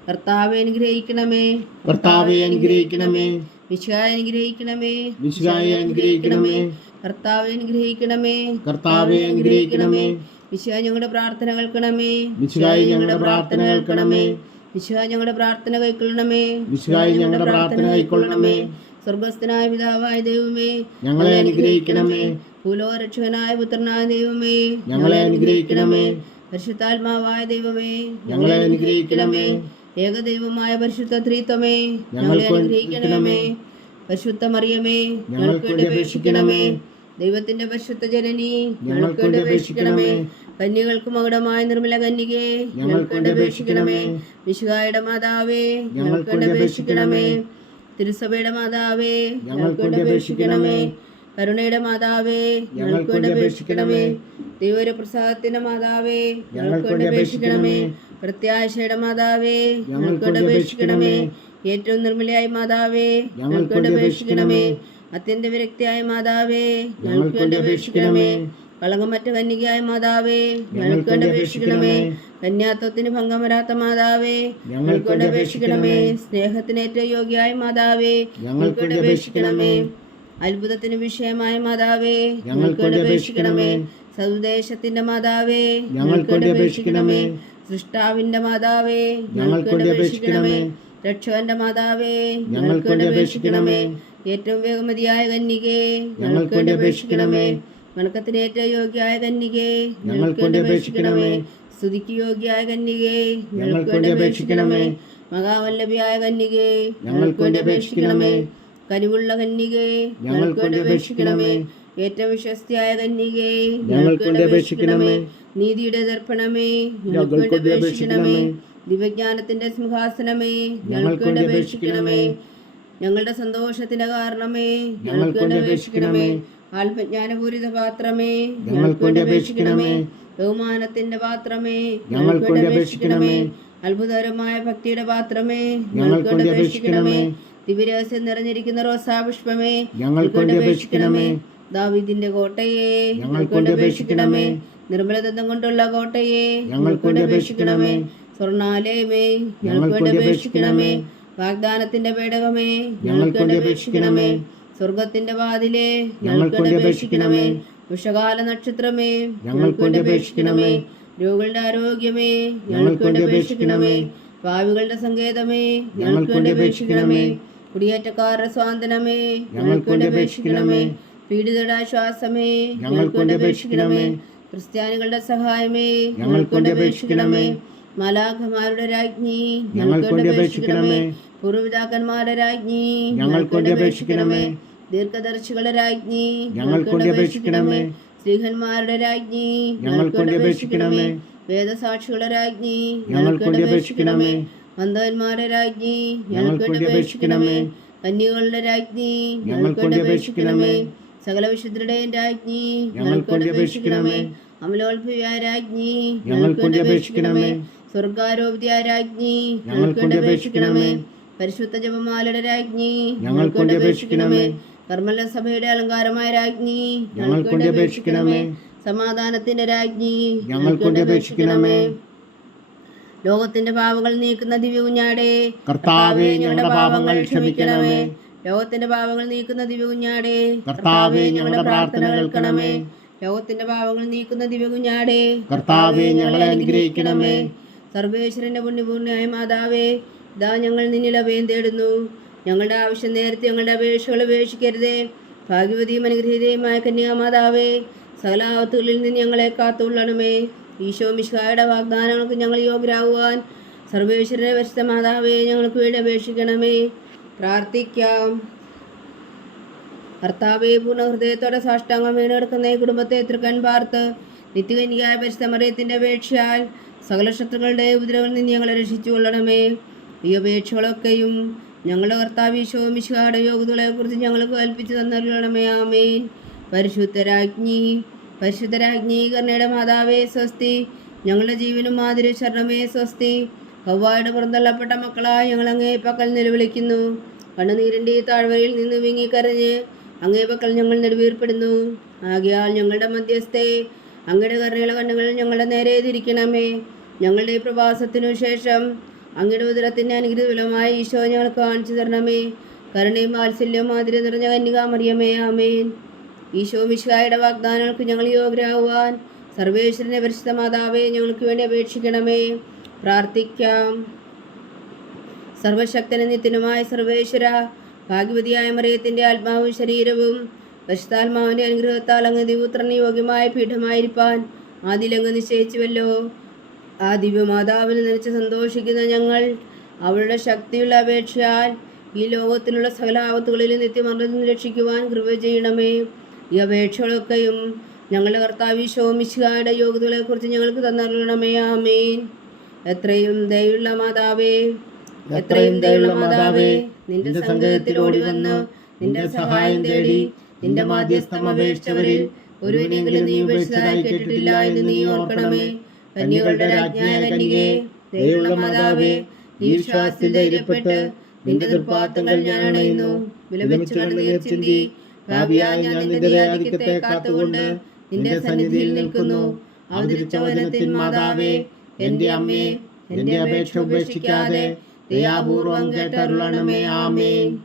കർത്താവെ അനുഗ്രഹിക്കണമേ. കർത്താവെ അനുഗ്രഹിക്കണമേ. മിശിഹായെ അനുഗ്രഹിക്കണമേ. മിശിഹായെ അനുഗ്രഹിക്കണമേ. കർത്താവെ അനുഗ്രഹിക്കണമേ. കർത്താവെ അനുഗ്രഹിക്കണമേ. മിശിഹാ ഞങ്ങളുടെ പ്രാർത്ഥന കേൾക്കണമേ. മിശിഹായെ ഞങ്ങളുടെ പ്രാർത്ഥന കേൾക്കണമേ. മിശിഹാ ഞങ്ങളുടെ പ്രാർത്ഥന കൈക്കൊള്ളണമേ. മിശിഹായെ ഞങ്ങളുടെ പ്രാർത്ഥന കൈക്കൊള്ളണമേ. സ്വർഗസ്ഥനായ പിതാവായ ദൈവമേ, ഞങ്ങളെ അനുഗ്രഹിക്കണമേ. ഭൂലോകരക്ഷകനായ പുത്രനായ ദൈവമേ, ഞങ്ങളെ അനുഗ്രഹിക്കണമേ. പരിശുദ്ധാത്മാവായ ദൈവമേ, ഞങ്ങളെ അനുഗ്രഹിക്കണമേ. ഏകദൈവമായ പരിശുദ്ധ ത്രിത്വമേ, ഞങ്ങളെ അനുഗ്രഹിക്കണമേ. പരിശുദ്ധ മറിയമേ, ഞങ്ങൾക്ക് വേണ്ടി അപേക്ഷിക്കണമേ. ദൈവത്തിന്റെ പരിശുദ്ധ ജനനി, ഞങ്ങൾക്ക് വേണ്ടി അപേക്ഷിക്കണമേ. കന്യകൾക്ക് മകുടമായ നിർമ്മല കന്യകേ, ഞങ്ങൾക്ക് വേണ്ടി അപേക്ഷിക്കണമേ. മിശിഹായുടെ മാതാവേ, ഞങ്ങൾക്ക് വേണ്ടി അപേക്ഷിക്കണമേ. തിരുസഭയുടെ മാതാവേ, ഞങ്ങൾക്ക് വേണ്ടി അപേക്ഷിക്കണമേ. കരുണയുടെ മാതാവേ, ഞങ്ങൾക്ക് വേണ്ടി അപേക്ഷിക്കണമേ. ദൈവപ്രസാദത്തിന്റെ മാതാവേ, ഞങ്ങൾക്ക് വേണ്ടി അപേക്ഷിക്കണമേ. പ്രത്യാശയുടെ മാതാവേ ഞങ്ങൾക്ക് വേണ്ടി അപേക്ഷിക്കണമേ. ഏറ്റവും നിർമ്മലയായ മാതാവേ ഞങ്ങൾക്ക് വേണ്ടി അപേക്ഷിക്കണമേ. അത്യന്ത വിരക്തിയായ മാതാവേ ഞങ്ങൾക്ക് വേണ്ടി അപേക്ഷിക്കണമേ. കളങ്കമറ്റ കന്യകയായ മാതാവേ ഞങ്ങൾക്ക് വേണ്ടി അപേക്ഷിക്കണമേ. കന്യാത്വത്തിന് ഭംഗം വരാത്ത മാതാവേ ഞങ്ങൾക്ക് വേണ്ടി അപേക്ഷിക്കണമേ. സ്നേഹത്തിന് ഏറ്റവും യോഗ്യയായ മാതാവേ ഞങ്ങൾക്ക് വേണ്ടി അപേക്ഷിക്കണമേ. അത്ഭുതത്തിന് വിഷയമായ മാതാവേ ഞങ്ങൾക്ക് വേണ്ടി അപേക്ഷിക്കണമേ. സതുദേശത്തിന്റെ മാതാവേ ഞങ്ങൾക്ക് വേണ്ടി അപേക്ഷിക്കണമേ. സൃഷ്ടാവിന്റെ മാതാവേ ഞങ്ങൾക്ക് വേണ്ടി അപേക്ഷിക്കണമേ. രക്ഷകന്റെ മാതാവേ ഞങ്ങൾക്ക് വേണ്ടി അപേക്ഷിക്കണമേ. ഏറ്റവും വേഗമതിയായ കന്യകേ ഞങ്ങൾക്ക് വേണ്ടി അപേക്ഷിക്കണമേ. വണക്കത്തിന് ഏറ്റവും യോഗ്യയായ കന്യകേ ഞങ്ങൾക്ക് വേണ്ടി അപേക്ഷിക്കണമേ. സ്തുതിക്ക് യോഗ്യയായ കന്യകേ ഞങ്ങൾക്ക് വേണ്ടി അപേക്ഷിക്കണമേ. മഹാവല്ലഭിയായ കന്യകേ ഞങ്ങൾക്ക് വേണ്ടി അപേക്ഷിക്കണമേ. കനിവുള്ള കന്യകേ ഞങ്ങൾക്ക് വേണ്ടി അപേക്ഷിക്കണമേ. ഏറ്റവും വിശ്വസ്തയായ കന്യകേ ഞങ്ങൾക്ക് വേണ്ടി അപേക്ഷിക്കണമേ. നീതിയുടെ ദർപ്പണമേ ഞങ്ങൾക്ക് വേണ്ടി അപേക്ഷിക്കണമേ. ദിവ്യജ്ഞാനത്തിന്റെ സിംഹാസനമേ ഞങ്ങൾക്ക് വേണ്ടി അപേക്ഷിക്കണമേ. ഞങ്ങളുടെ സന്തോഷത്തിന്റെ കാരണമേ ഞങ്ങൾക്ക് വേണ്ടി അപേക്ഷിക്കണമേ. ആത്മജ്ഞാനപൂരിത പാത്രമേ ഞങ്ങൾക്ക് വേണ്ടി അപേക്ഷിക്കണമേ. ബഹുമാനത്തിന്റെ പാത്രമേ ഞങ്ങൾക്ക് വേണ്ടി അപേക്ഷിക്കണമേ. അത്ഭുതകരമായ ഭക്തിയുടെ പാത്രമേ ഞങ്ങൾക്ക് വേണ്ടി അപേക്ഷിക്കണമേ. ദിവ്യരഹസ്യം നിറഞ്ഞിരിക്കുന്ന റോസാപുഷ്പമേ ഞങ്ങൾക്ക് വേണ്ടി അപേക്ഷിക്കണമേ. ദാവീദിന്റെ കോട്ടയെ ഞങ്ങൾക്ക് വേണ്ടി അപേക്ഷിക്കണമേ. നിർമ്മലദന്തം കൊണ്ടുള്ള കോട്ടയെ ഞങ്ങൾക്ക് വേണ്ടി അപേക്ഷിക്കണമേ. സ്വർണാലയമേ ഞങ്ങൾക്ക് വേണ്ടി അപേക്ഷിക്കണമേ. വാഗ്ദാനത്തിന്റെ പേടകമേ ഞങ്ങൾക്ക് വേണ്ടി അപേക്ഷിക്കണമേ. സ്വർഗത്തിന്റെ വാതിലേ ഞങ്ങൾക്ക് വേണ്ടി അപേക്ഷിക്കണമേ. ഉഷകാല നക്ഷത്രമേ ഞങ്ങൾക്ക് വേണ്ടി അപേക്ഷിക്കണമേ. രോഗികളുടെ ആരോഗ്യമേ ഞങ്ങൾക്ക് വേണ്ടി അപേക്ഷിക്കണമേ. ഭാവികളുടെ സങ്കേതമേ ഞങ്ങൾക്ക് വേണ്ടി അപേക്ഷിക്കണമേ. കുടിയേറ്റക്കാരുടെ സ്വാതന്ത്ര്യമേ ഞങ്ങൾക്ക് വേണ്ടി അപേക്ഷിക്കണമേ. പീഡിതരുടെ ആശ്വാസമേ ഞങ്ങൾക്ക് വേണ്ടി അപേക്ഷിക്കണമേ. ക്രിസ്ത്യാനികളുടെ സഹായമേ ഞങ്ങൾക്ക് വേണ്ടി അപേക്ഷിക്കണമേ. മാലാഖമാരുടെ രാജ്ഞി ഞങ്ങൾക്ക് വേണ്ടി അപേക്ഷിക്കണമേ. പൂർവ്വപിതാക്കന്മാരുടെ രാജ്ഞി ഞങ്ങൾക്ക് വേണ്ടി അപേക്ഷിക്കണമേ. ദീർഘദർശികളുടെ രാജ്ഞി ഞങ്ങൾക്ക് വേണ്ടി അപേക്ഷിക്കണമേ. സ്ത്രീഹന്മാരുടെ രാജ്ഞി ഞങ്ങൾക്ക് വേണ്ടി അപേക്ഷിക്കണമേ. വേദസാക്ഷികളുടെ രാജ്ഞി ഞങ്ങൾക്ക് വേണ്ടി അപേക്ഷിക്കണമേ. മന്ദന്മാരുടെ രാജ്ഞി ഞങ്ങൾക്ക് വേണ്ടി അപേക്ഷിക്കണമേ. കന്യകളുടെ രാജ്ഞി ഞങ്ങൾക്ക് വേണ്ടി അപേക്ഷിക്കണമേ. സകല വിശുദ്ധരുടെയും രാജ്ഞി ഞങ്ങൾക്ക് വേണ്ടി അപേക്ഷിക്കണമേ. അമലോത്ഭവിയായ രാജ്ഞി ഞങ്ങൾക്ക് വേണ്ടി അപേക്ഷിക്കണമേ. സ്വർഗാരോപിതയായ രാജ്ഞി ഞങ്ങൾക്ക് വേണ്ടി അപേക്ഷിക്കണമേ. പരിശുദ്ധ ജപമാലയുടെ രാജ്ഞി ഞങ്ങൾക്ക് വേണ്ടി അപേക്ഷിക്കണമേ. കർമ്മല സഭയുടെ അലങ്കാരമായ രാജ്ഞി ഞങ്ങൾക്ക് വേണ്ടി അപേക്ഷിക്കണമേ. സമാധാനത്തിന്റെ രാജ്ഞി ഞങ്ങൾക്ക് വേണ്ടി അപേക്ഷിക്കണമേ. ലോകത്തിന്റെ പാപങ്ങൾ നീക്കുന്ന ദിവ്യകുഞ്ഞാടേ കർത്താവേ ഞങ്ങളുടെ പാപങ്ങൾ ക്ഷമിക്കണമേ. ലോകത്തിന്റെ പാപങ്ങൾ നീക്കുന്ന ദിവ്യകുഞ്ഞാടേ കർത്താവേ ഞങ്ങളുടെ പ്രാർത്ഥന കേൾക്കണമേ. ലോകത്തിന്റെ പാപങ്ങൾ നീക്കുന്ന ദിവ്യകുഞ്ഞാടേ കർത്താവേ ഞങ്ങളെ അനുഗ്രഹിക്കണമേ. സർവേശ്വരന്റെ പുണ്യപൂർണ്ണയായ മാതാവേ ഇതാ ഞങ്ങൾ നിന്നിൽ അഭയം തേടുന്നു. ഞങ്ങളുടെ ആവശ്യം നേരത്തെ ഞങ്ങളുടെ അപേക്ഷകൾ ഉപേക്ഷിക്കരുതേ. ഭാഗ്യവതിയും അനുഗ്രഹീതയുമായ കന്യാമാതാവേ സകല ആപത്തുകളിൽ നിന്ന് ഞങ്ങളെ കാത്തുകൊള്ളണമേ. ഈശോ മിശിഹായുടെ വാഗ്ദാനങ്ങൾക്ക് ഞങ്ങൾ യോഗ്യരാകുവാൻ സർവേശ്വരന്റെ പരിശുദ്ധ മാതാവേ ഞങ്ങൾക്ക് വേണ്ടി അപേക്ഷിക്കണമേ. പ്രാർത്ഥിക്കാം. കർത്താവേ പൂർണ്ണ ഹൃദയത്തോടെ സാഷ്ടാംഗം വീണെടുക്കുന്ന ഈ കുടുംബത്തെ തൃക്കൺ പാർത്ത് നിത്യകന്യകയായ പരിശുദ്ധ മറിയത്തിന്റെ അപേക്ഷയാൽ സകല ശത്രുക്കളുടെ ഉപദ്രവങ്ങളിൽ നിന്ന് ഞങ്ങളെ രക്ഷിച്ചു കൊള്ളണമേ. ഈ അപേക്ഷകളൊക്കെയും ഞങ്ങളുടെ കർത്താവ് ഈശോ മിശിഹായുടെ യോഗ്യതകളെക്കുറിച്ച് ഞങ്ങൾക്ക് കൽപ്പിച്ചു തന്നരുളണമേ. ആമേൻ. പരിശുദ്ധരാജ്ഞി കരുണയുടെ മാതാവേ സ്വസ്തി. ഞങ്ങളുടെ ജീവനും മാതിരി ശരണമേ സ്വസ്തി. ഹവ്വായുടെ പുറന്തള്ളപ്പെട്ട മക്കളായി ഞങ്ങൾ അങ്ങേ പക്കൽ നിലവിളിക്കുന്നു. കണ്ണുനീരിൻ്റെ താഴ്വരയിൽ നിന്ന് വിങ്ങിക്കരഞ്ഞ് അങ്ങേ പക്കൽ ഞങ്ങൾ നെടുവീർപ്പെടുന്നു. ആകയാൽ ഞങ്ങളുടെ മധ്യസ്ഥെ അങ്ങയുടെ കരുണയുള്ള കണ്ണുകൾ ഞങ്ങളുടെ നേരെ തിരിക്കണമേ. ഞങ്ങളുടെ പ്രവാസത്തിനു ശേഷം അങ്ങയുടെ ഉദരത്തിൻ്റെ അനുഗ്രഹഫലമായ ഈശോ ഞങ്ങൾക്ക് കാണിച്ചു തരണമേ. കരുണയും വാത്സല്യവും മാതിരി നിറഞ്ഞ കന്യകാമറിയമേ. ആമേൻ. ഈശോ മിശിഹായുടെ വാഗ്ദാനങ്ങൾക്ക് ഞങ്ങൾ യോഗ്യരാകുവാൻ സർവേശ്വരനെ പരിശുദ്ധ മാതാവേ ഞങ്ങൾക്ക് വേണ്ടി അപേക്ഷിക്കണമേ. പ്രാർത്ഥിക്കാം. സർവശക്തനും നിത്യനുമായ സർവേശ്വര, ഭാഗ്യവതിയായ മറിയത്തിൻ്റെ ആത്മാവും ശരീരവും പരിശുദ്ധാത്മാവിൻ്റെ അനുഗ്രഹത്താൽ അങ്ങ് ദിവ്യപുത്രന് യോഗ്യമായ പീഠമായിരിക്കാൻ ആദിലങ്ങ് നിശ്ചയിച്ചുവല്ലോ. ആ ദിവ്യമാതാവിന് നനച്ച് സന്തോഷിക്കുന്ന ഞങ്ങൾ അവളുടെ ശക്തിയുള്ള അപേക്ഷയാൽ ഈ ലോകത്തിലുള്ള സകല ആപത്തുകളിലും നിത്യമരണത്തിൽ നിന്ന് രക്ഷിക്കുവാൻ കൃപ ചെയ്യണമേ. ഈ അപേക്ഷകളൊക്കെയും ഞങ്ങളുടെ കർത്താവ് ഈശോ മിശിഹായുടെ യോഗ്യതകളെക്കുറിച്ച് ഞങ്ങൾക്ക് തന്നരുളണമേ. ആമേൻ. എത്രയും ദയുള്ള മാതാവേ, എത്രയും ദയുള്ള മാതാവേ, നിന്റെ സങ്കേതത്തിൽ ഓടി വന്ന് നിന്റെ സഹായം തേടി നിന്റെ മാധ്യസ്ഥം അപേക്ഷിച്ചവരിൽ ഒരുവിനെങ്കിലും നീ ഉപേക്ഷിച്ചതായി കേട്ടിട്ടില്ല എന്ന് നീ ഓർക്കണമേ. കന്യകളുടെ രാജ്ഞിയായ കന്യകേ, ദയുള്ള മാതാവേ, ഈ വിശ്വാസത്തിൽ ധൈര്യപ്പെട്ട് നിന്റെ തൃപ്പാദങ്ങൾ ഞാൻ അണയുന്നു. വിലപിച്ചു കണ്ണുനീർ ചിന്തി ഭാവിയായ ഞാൻ നിന്റെ ദയാധിക്യത്തെ കാത്തുകൊണ്ട് നിന്റെ സന്നിധിയിൽ നിൽക്കുന്നു. അവതരിച്ച വചനത്തിൻ മാതാവേ, എന്റെ അമ്മേ, എന്റെ അപേക്ഷ ഉപേക്ഷിക്കാതെ ദയാപൂർവം കേട്ടരുളണമേ. ആമേൻ.